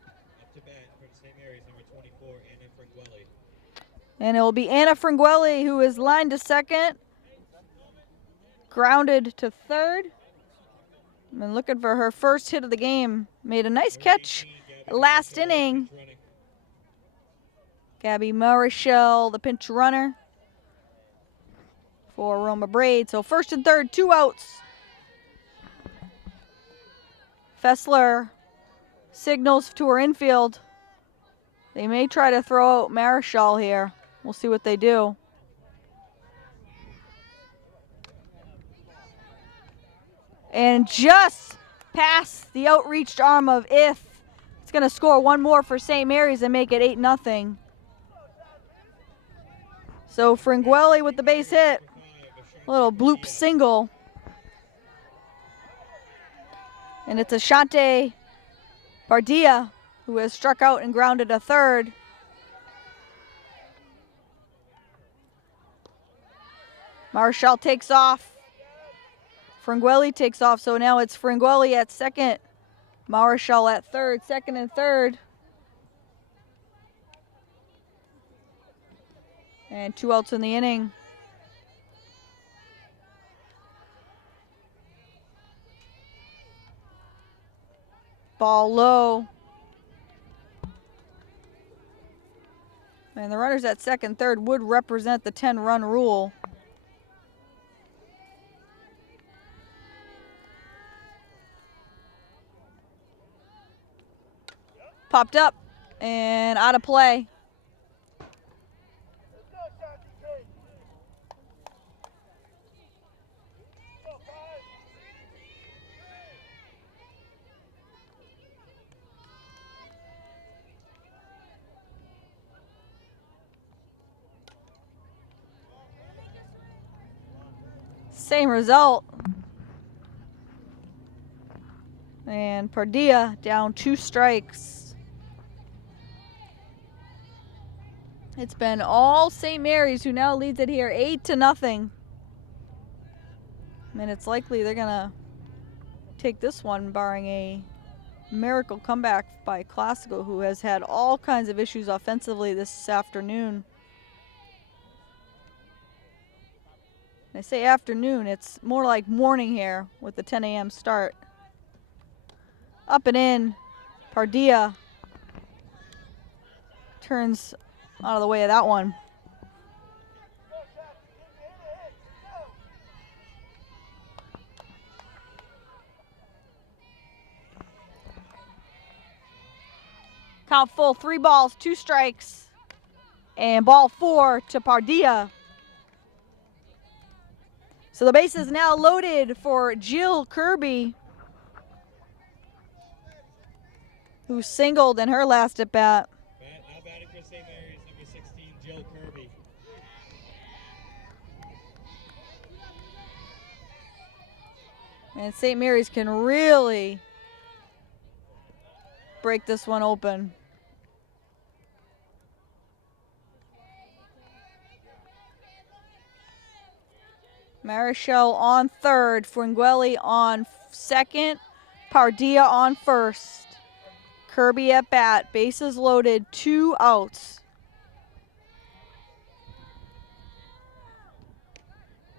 Up to bat for the St. Mary's, number 24, Anna Franguelli. And it will be Anna Franguelli, who is lined to second. Grounded to third. And looking for her first hit of the game. Made a nice catch last inning. Gabby Marichal, the pinch runner for Roma Braid. So first and third, 2 outs. Fessler signals to her infield. They may try to throw out Marichal here. We'll see what they do. And just past the outreached arm of If. It's going to score one more for St. Mary's and make it 8-0. So Franguelli with the base hit. A little bloop single. And it's Ashante Bardia, who has struck out and grounded to third. Marichal takes off. Franguelli takes off, so now it's Franguelli at second. Marichal at third, second and third. And 2 outs in the inning. Ball low. And the runners at second, third would represent the 10-run rule. Popped up and out of play. Same result. And Padilla down 2 strikes. It's been all St. Mary's, who now leads it here 8-0. And it's likely they're gonna take this one, barring a miracle comeback by Classical, who has had all kinds of issues offensively this afternoon. I say afternoon, it's more like morning here with the 10 a.m. start. Up and in, Padilla turns out of the way of that one. Count full, 3 balls, 2 strikes, and ball 4 to Padilla. So the base is now loaded for Jill Kirby, who singled in her last at bat. Now batting for St. Mary's, number 16, Jill Kirby. And St. Mary's can really break this one open. Marichal on third, Franguelli on second, Padilla on first. Kirby at bat, bases loaded, 2 outs.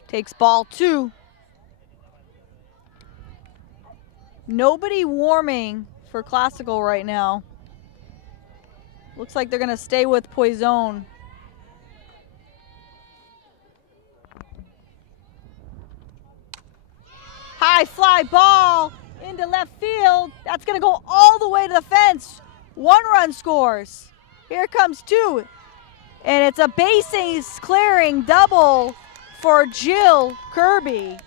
Takes ball 2. Nobody warming for Classical right now. Looks like they're going to stay with Poison. High fly ball into left field. That's going to go all the way to the fence. 1 run scores. Here comes 2. And it's a bases clearing double for Jill Kirby.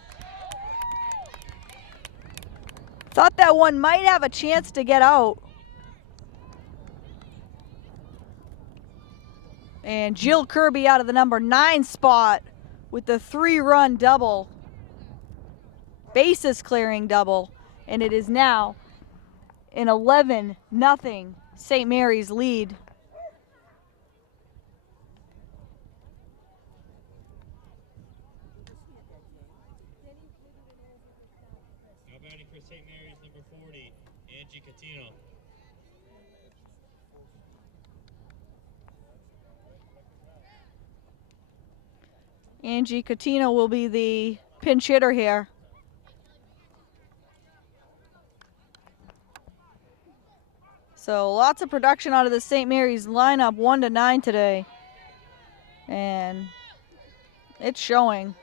Thought that one might have a chance to get out. And Jill Kirby out of the number 9 spot with the 3-run double. Bases clearing double. And it is now an 11-0 St. Mary's lead. Now batting for St. Mary's, number 40, Angie Catino. Angie Catino will be the pinch hitter here. So lots of production out of the St. Mary's lineup, 1-9 today. And it's showing.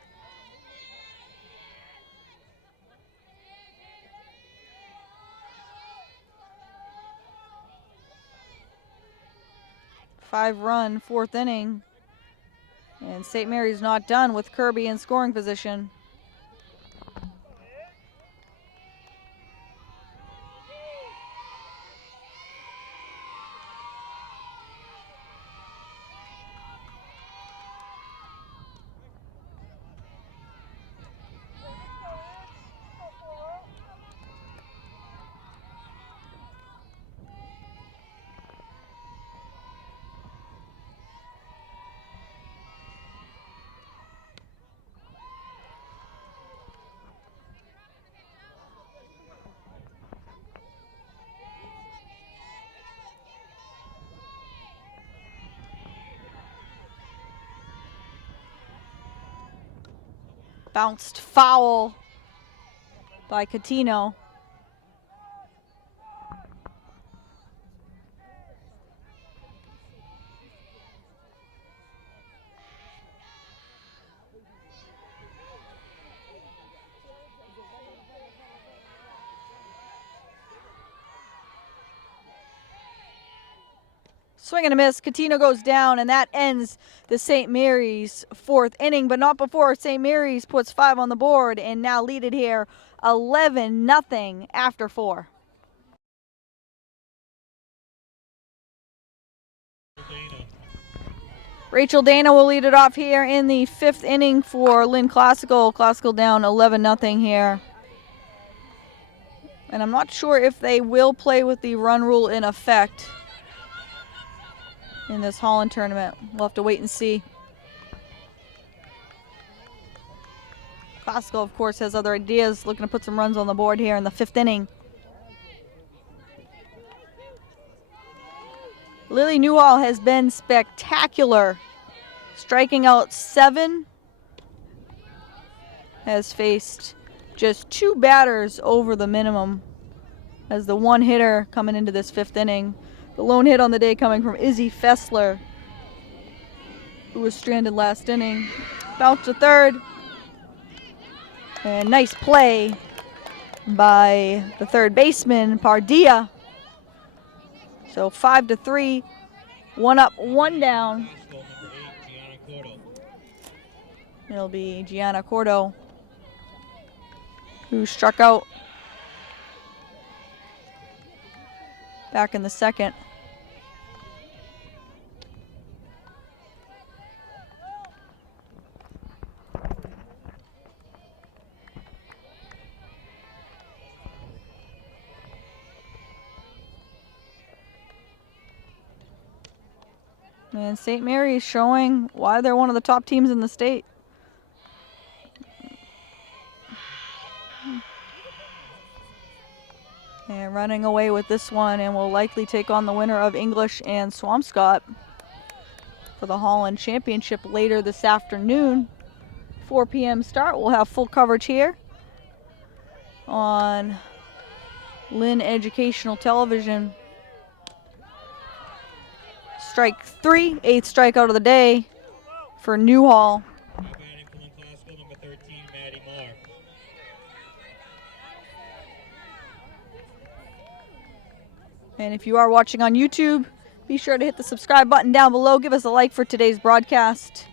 Five-run 4th inning. And St. Mary's not done with Kirby in scoring position. Bounced foul by Catino. Swing and a miss. Catino goes down, and that ends the St. Mary's 4th inning, but not before St. Mary's puts 5 on the board and now lead it here 11-0 after 4. Rachel Dana will lead it off here in the 5th inning for Lynn Classical. Classical down 11-0 here. And I'm not sure if they will play with the run rule in effect in this Holland tournament. We'll have to wait and see. Classical, of course, has other ideas, looking to put some runs on the board here in the 5th inning. Lily Newhall has been spectacular, striking out 7, has faced just 2 batters over the minimum as the 1 hitter coming into this 5th inning. The lone hit on the day coming from Izzy Fessler, who was stranded last inning. Bounce to third. And nice play by the third baseman, Pardilla. So 5-3, 1 up, 1 down. It'll be Gianna Cordo who struck out back in the 2nd. And St. Mary's showing why they're one of the top teams in the state. And running away with this one, and will likely take on the winner of English and Swampscott for the Holland Championship later this afternoon. 4 p.m. start. We'll have full coverage here on Lynn Educational Television. Strike 3, 8th strikeout of the day for Newhall. Now batting for Lynn Classical, number 13, Maddie Marr. And if you are watching on YouTube, be sure to hit the subscribe button down below. Give us a like for today's broadcast.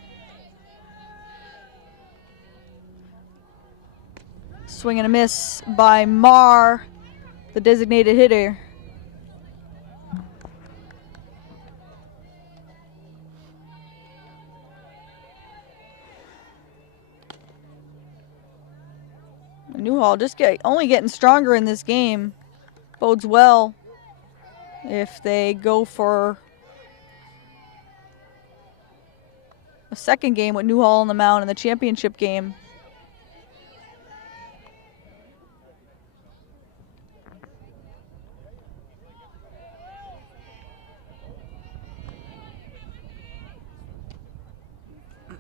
Swing and a miss by Marr, the designated hitter. Newhall just only getting stronger in this game. Bodes well if they go for a second game with Newhall on the mound in the championship game.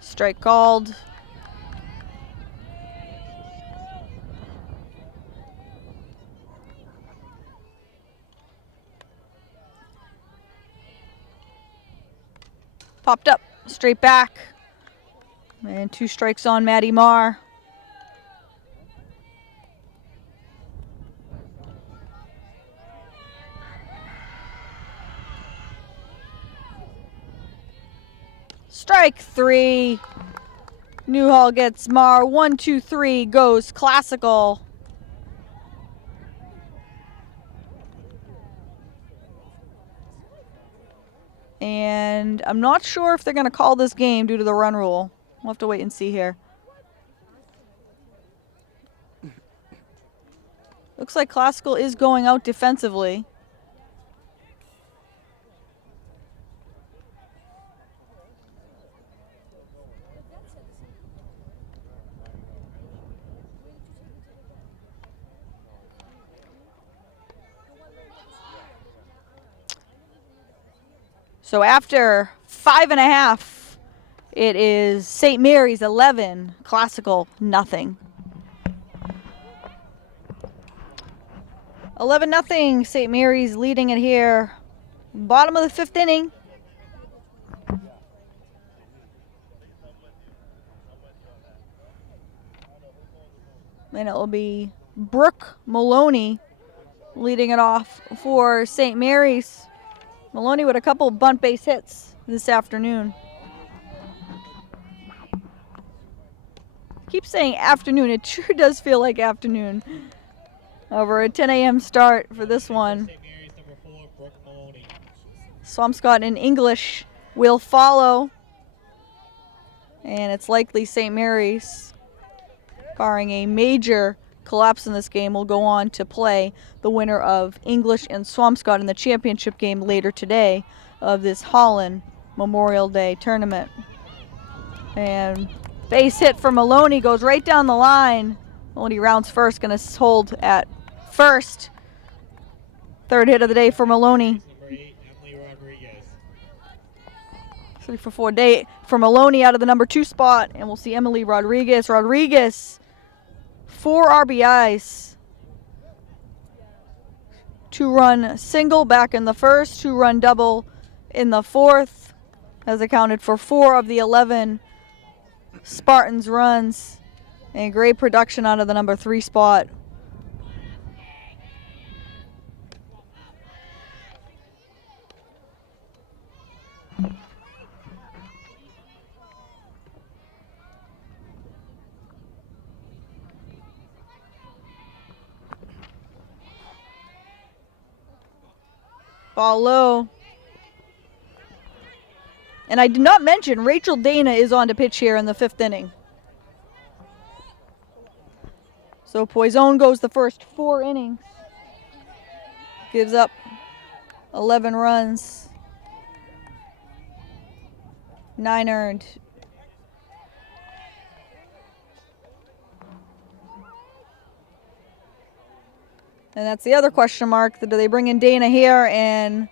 Strike called. Popped up, straight back. And 2 strikes on Maddie Marr. Strike 3. Newhall gets Marr. 1, 2, 3 goes Classical. And I'm not sure if they're going to call this game due to the run rule. We'll have to wait and see here. Looks like Classical is going out defensively. So after 5.5, it is St. Mary's 11, Classical nothing. 11-0, St. Mary's leading it here. Bottom of the 5th inning. And it will be Brooke Maloney leading it off for St. Mary's. Maloney with a couple bunt base hits this afternoon. Keep saying afternoon. It sure does feel like afternoon. Over a 10 a.m. start for this one. St. Mary's, number 4, Brooke Maloney. Swampscott in English will follow. And it's likely St. Mary's, barring a major collapse in this game, will go on to play the winner of English and Swampscott in the championship game later today of this Holland Memorial Day tournament. And base hit for Maloney goes right down the line. Maloney rounds first, going to hold at first. 3rd hit of the day for Maloney. Number 8, Emily Rodriguez. 3 for 4 day for Maloney out of the number 2 spot. And we'll see Emily Rodriguez. Rodriguez, 4 RBIs. 2-run single back in the 1st, 2-run double in the 4th. Has accounted for 4 of the 11 Spartans runs. And great production out of the number 3 spot. Ball low. And I did not mention Rachel Dana is on to pitch here in the 5th inning. So Poison goes the first 4 innings. Gives up 11 runs. 9 earned. And that's the other question mark. Do they bring in Dana here and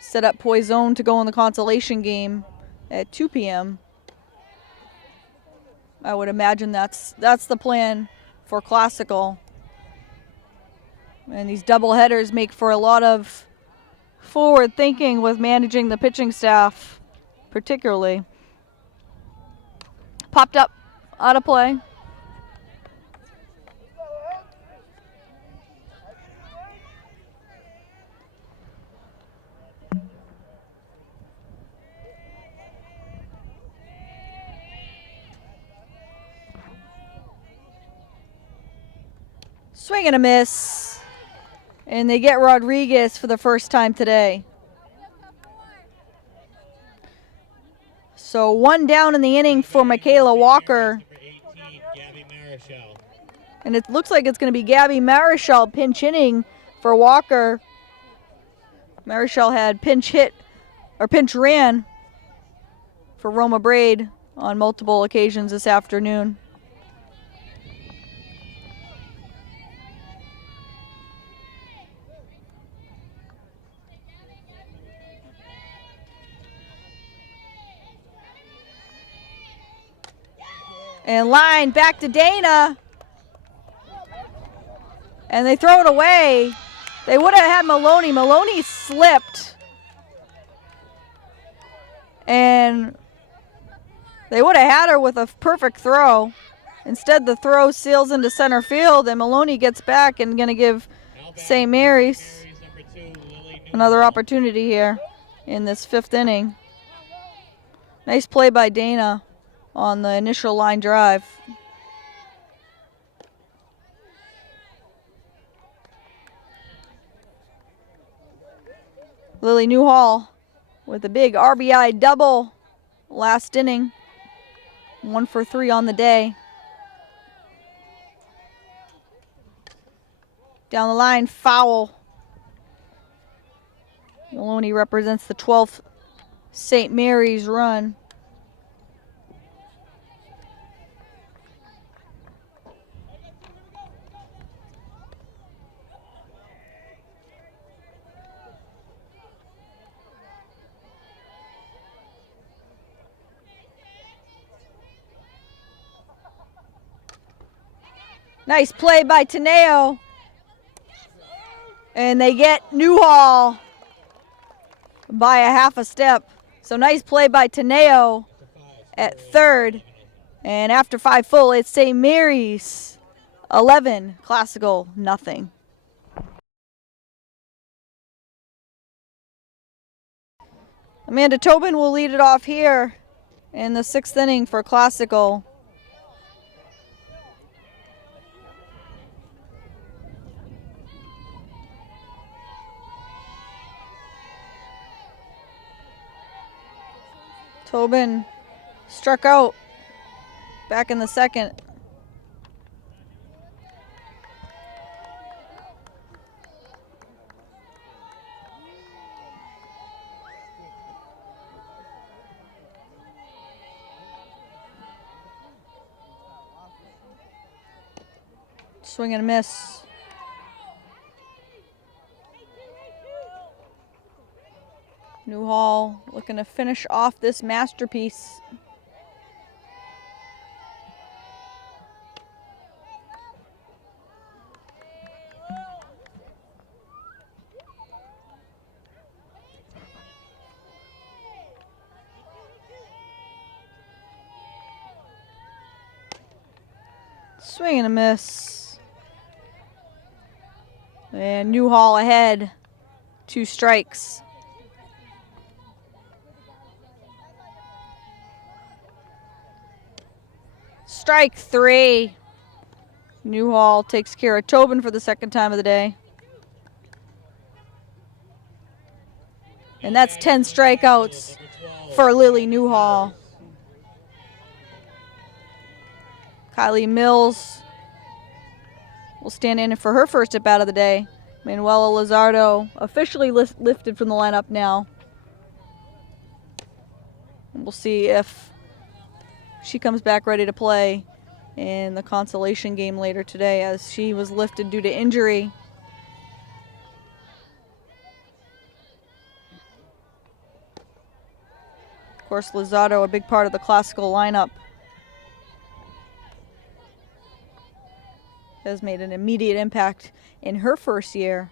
set up Poison to go in the consolation game at 2 p.m.? I would imagine that's the plan for Classical. And these double headers make for a lot of forward thinking with managing the pitching staff, particularly. Popped up, out of play. Swing and a miss. And they get Rodriguez for the first time today. So one down in the inning for Michaela Walker. And it looks like it's going to be Gabby Marichal pinch hitting for Walker. Marichal had pinch ran for Roma Braid on multiple occasions this afternoon. And line back to Dana. And they throw it away. They would have had Maloney. Maloney slipped. And they would have had her with a perfect throw. Instead, the throw sails into center field, and Maloney gets back and going to give St. Mary's another opportunity here in this fifth inning. Nice play by Dana on the initial line drive. Lily Newhall with a big RBI double last inning. 1 for 3 on the day. Down the line, foul. Maloney represents the 12th St. Mary's run. Nice play by Teneo. And they get Newhall by a half a step. So nice play by Teneo at third. And after 5 full, it's St. Mary's 11, Classical nothing. Amanda Tobin will lead it off here in the 6th inning for Classical. Tobin struck out back in the 2nd. Swing and a miss. Newhall looking to finish off this masterpiece. Swing and a miss. And Newhall ahead. 2 strikes. Strike 3. Newhall takes care of Tobin for the 2nd time of the day. And that's 10 strikeouts for Lily Newhall. Kylie Mills will stand in for her first at-bat of the day. Manuela Lizardo officially lifted from the lineup now. And we'll see if she comes back ready to play in the consolation game later today, as she was lifted due to injury. Of course, Lizardo, a big part of the Classical lineup. has made an immediate impact in her first year.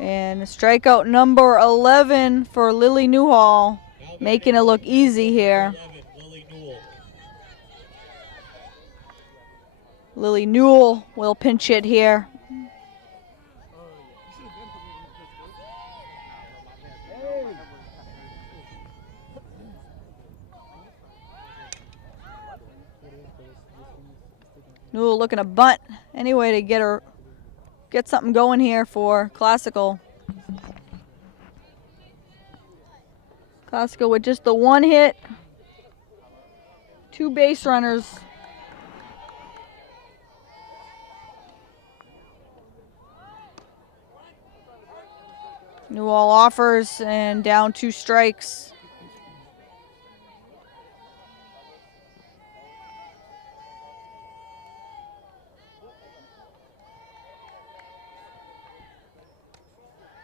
And strikeout number 11 for Lily Newhall, making it look easy here. 11, Lily Newell. Lily Newell will pinch it here. Newell looking to bunt anyway to get something going here for Classical. Classical with just the one hit, 2 base runners. Newell offers and down 2 strikes.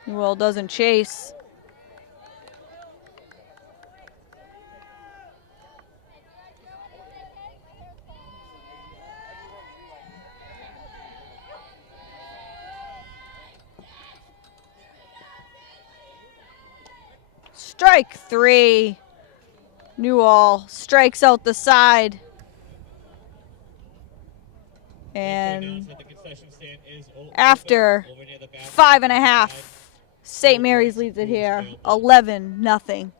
Newell doesn't chase. Strike 3. Newell strikes out the side. And after 5.5, St. Mary's leads it here, 11-0.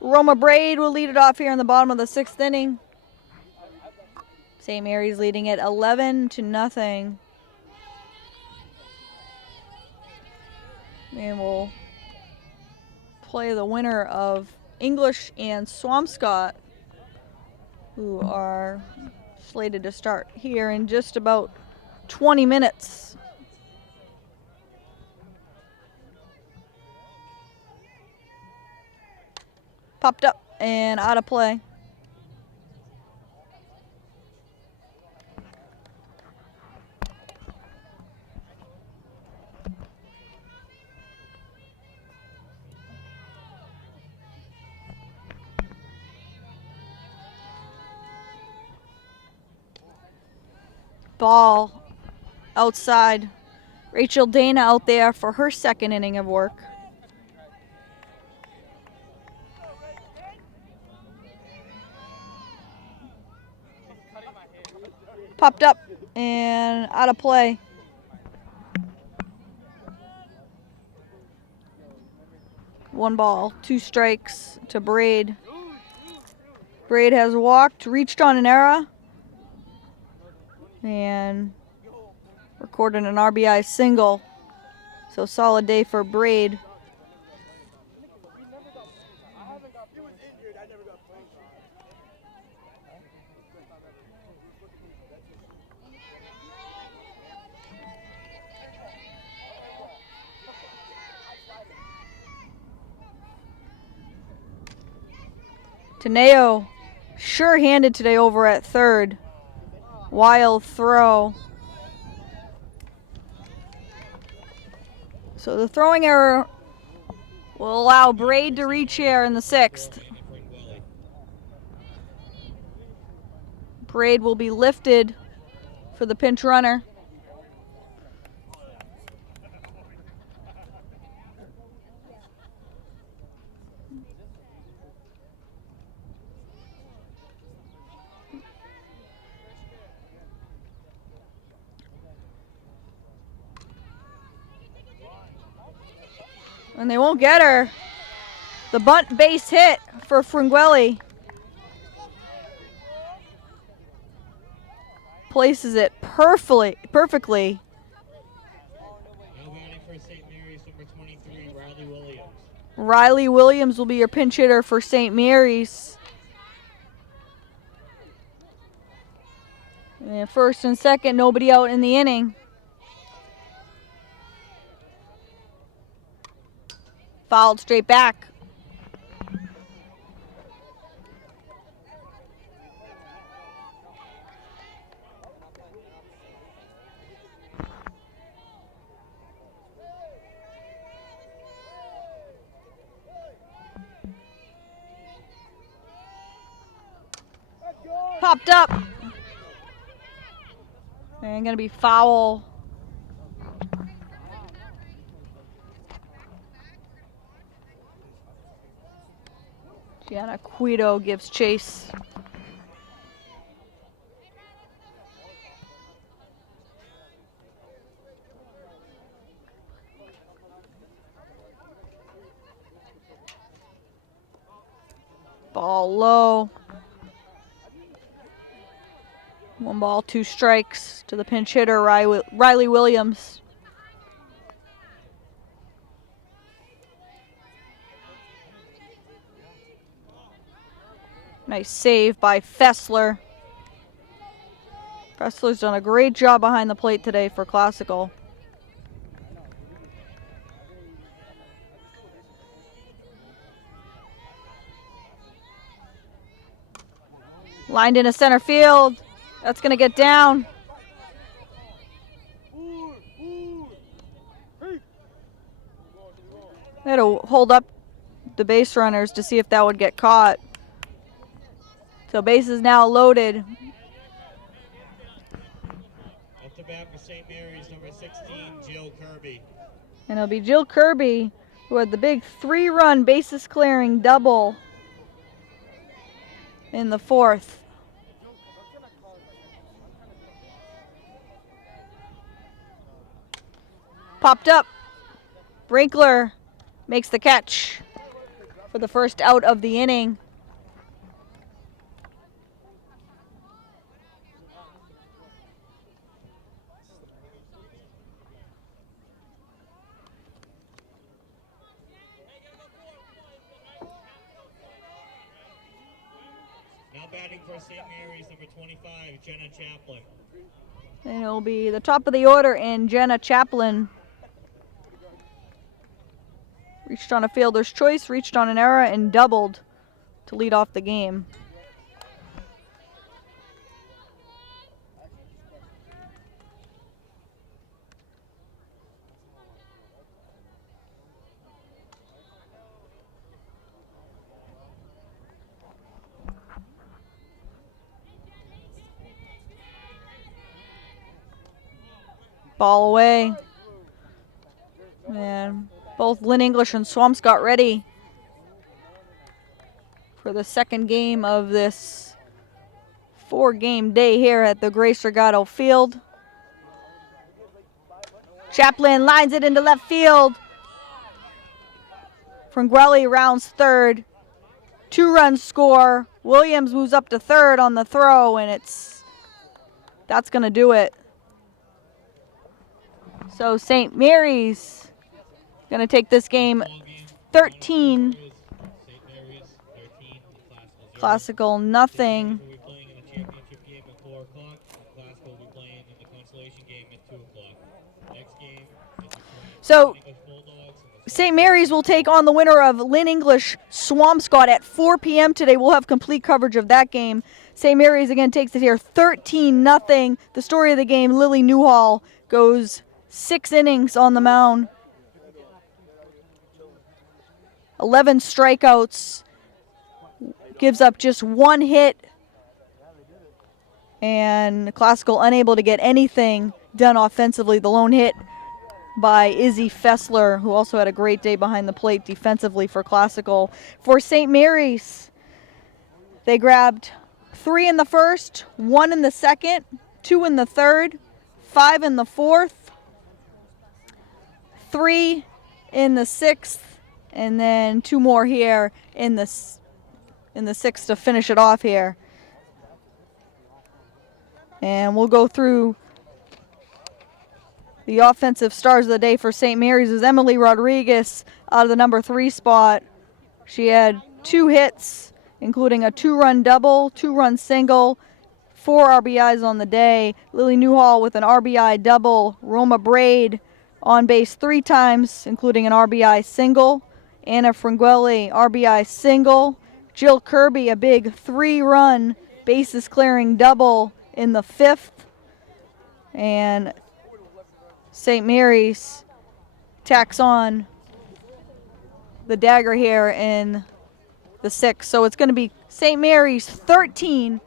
Roma Braid will lead it off here in the bottom of the 6th inning. St. Mary's leading it 11-0. And we'll play the winner of English and Swampscott, who are slated to start here in just about 20 minutes. Popped up and out of play. Ball outside. Rachel Dana out there for her 2nd inning of work. Popped up and out of play. One ball, 2 strikes to Braid. Braid has walked, reached on an error, and recorded an RBI single. So solid day for Braid. Teneo sure-handed today over at third. Wild throw. So the throwing error will allow Braid to reach here in the 6th. Braid will be lifted for the pinch runner. And they won't get her. The bunt base hit for Fringuelli. Places it perfectly. Now batting for St. Mary's, number 23, Riley Williams. Riley Williams will be your pinch hitter for St. Mary's. And 1st and 2nd, nobody out in the inning. Fouled straight back. Popped up. And going to be foul. Gianna Quito gives chase. Ball low. 1 ball, 2 strikes to the pinch hitter, Riley Williams. Nice save by Fessler. Fessler's done a great job behind the plate today for Classical. Lined into center field. That's going to get down. They had to hold up the base runners to see if that would get caught. So base is now loaded. Up to bat for St. Mary's, number 16, Jill Kirby. And it'll be Jill Kirby who had the big 3-run bases clearing double in the 4th. Popped up. Brinkler makes the catch for the first out of the inning. Now batting for St. Mary's, number 25, Jenna Chaplin. And it'll be the top of the order in Jenna Chaplin. Reached on a fielder's choice, reached on an error, and doubled to lead off the game. Ball away. And both Lynn English and Swampscott ready for the second game of this 4-game day here at the Grace Regato Field. Chaplin lines it into left field. Franguelli rounds third. 2-run score. Williams moves up to third on the throw, and that's going to do it. So St. Mary's going to take this game 13. Classical nothing. So St. Mary's will take on the winner of Lynn English Swampscott at 4 p.m. today. We'll have complete coverage of that game. St. Mary's again takes it here 13-0. The story of the game, Lily Newhall goes 6 innings on the mound. 11 strikeouts. Gives up just 1 hit. And Classical unable to get anything done offensively. The lone hit by Izzy Fessler, who also had a great day behind the plate defensively for Classical. For St. Mary's, they grabbed 3 in the first, 1 in the second, 2 in the third, 5 in the fourth, 3 in the sixth, and then 2 more here in the sixth to finish it off here. And we'll go through the offensive stars of the day for St. Mary's is Emily Rodriguez out of the number 3 spot. She had 2 hits, including a 2-run double, 2-run single, 4 RBIs on the day. Lily Newhall with an RBI double. Roma Braid on base 3 times, including an RBI single. Anna Franguelli, RBI single. Jill Kirby, a big 3-run bases clearing double in the 5th. And St. Mary's tacks on the dagger here in the 6th. So it's going to be St. Mary's 13,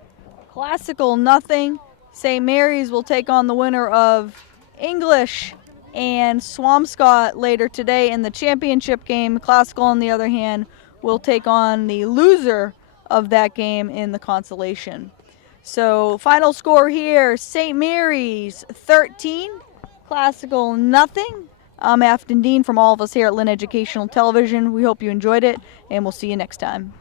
Classical, nothing. St. Mary's will take on the winner of English and Swampscott later today in the championship game. Classical, on the other hand, will take on the loser of that game in the consolation. So final score here, St. Mary's 13, Classical nothing. I'm Afton Dean from all of us here at Lynn Educational Television. We hope you enjoyed it, and we'll see you next time.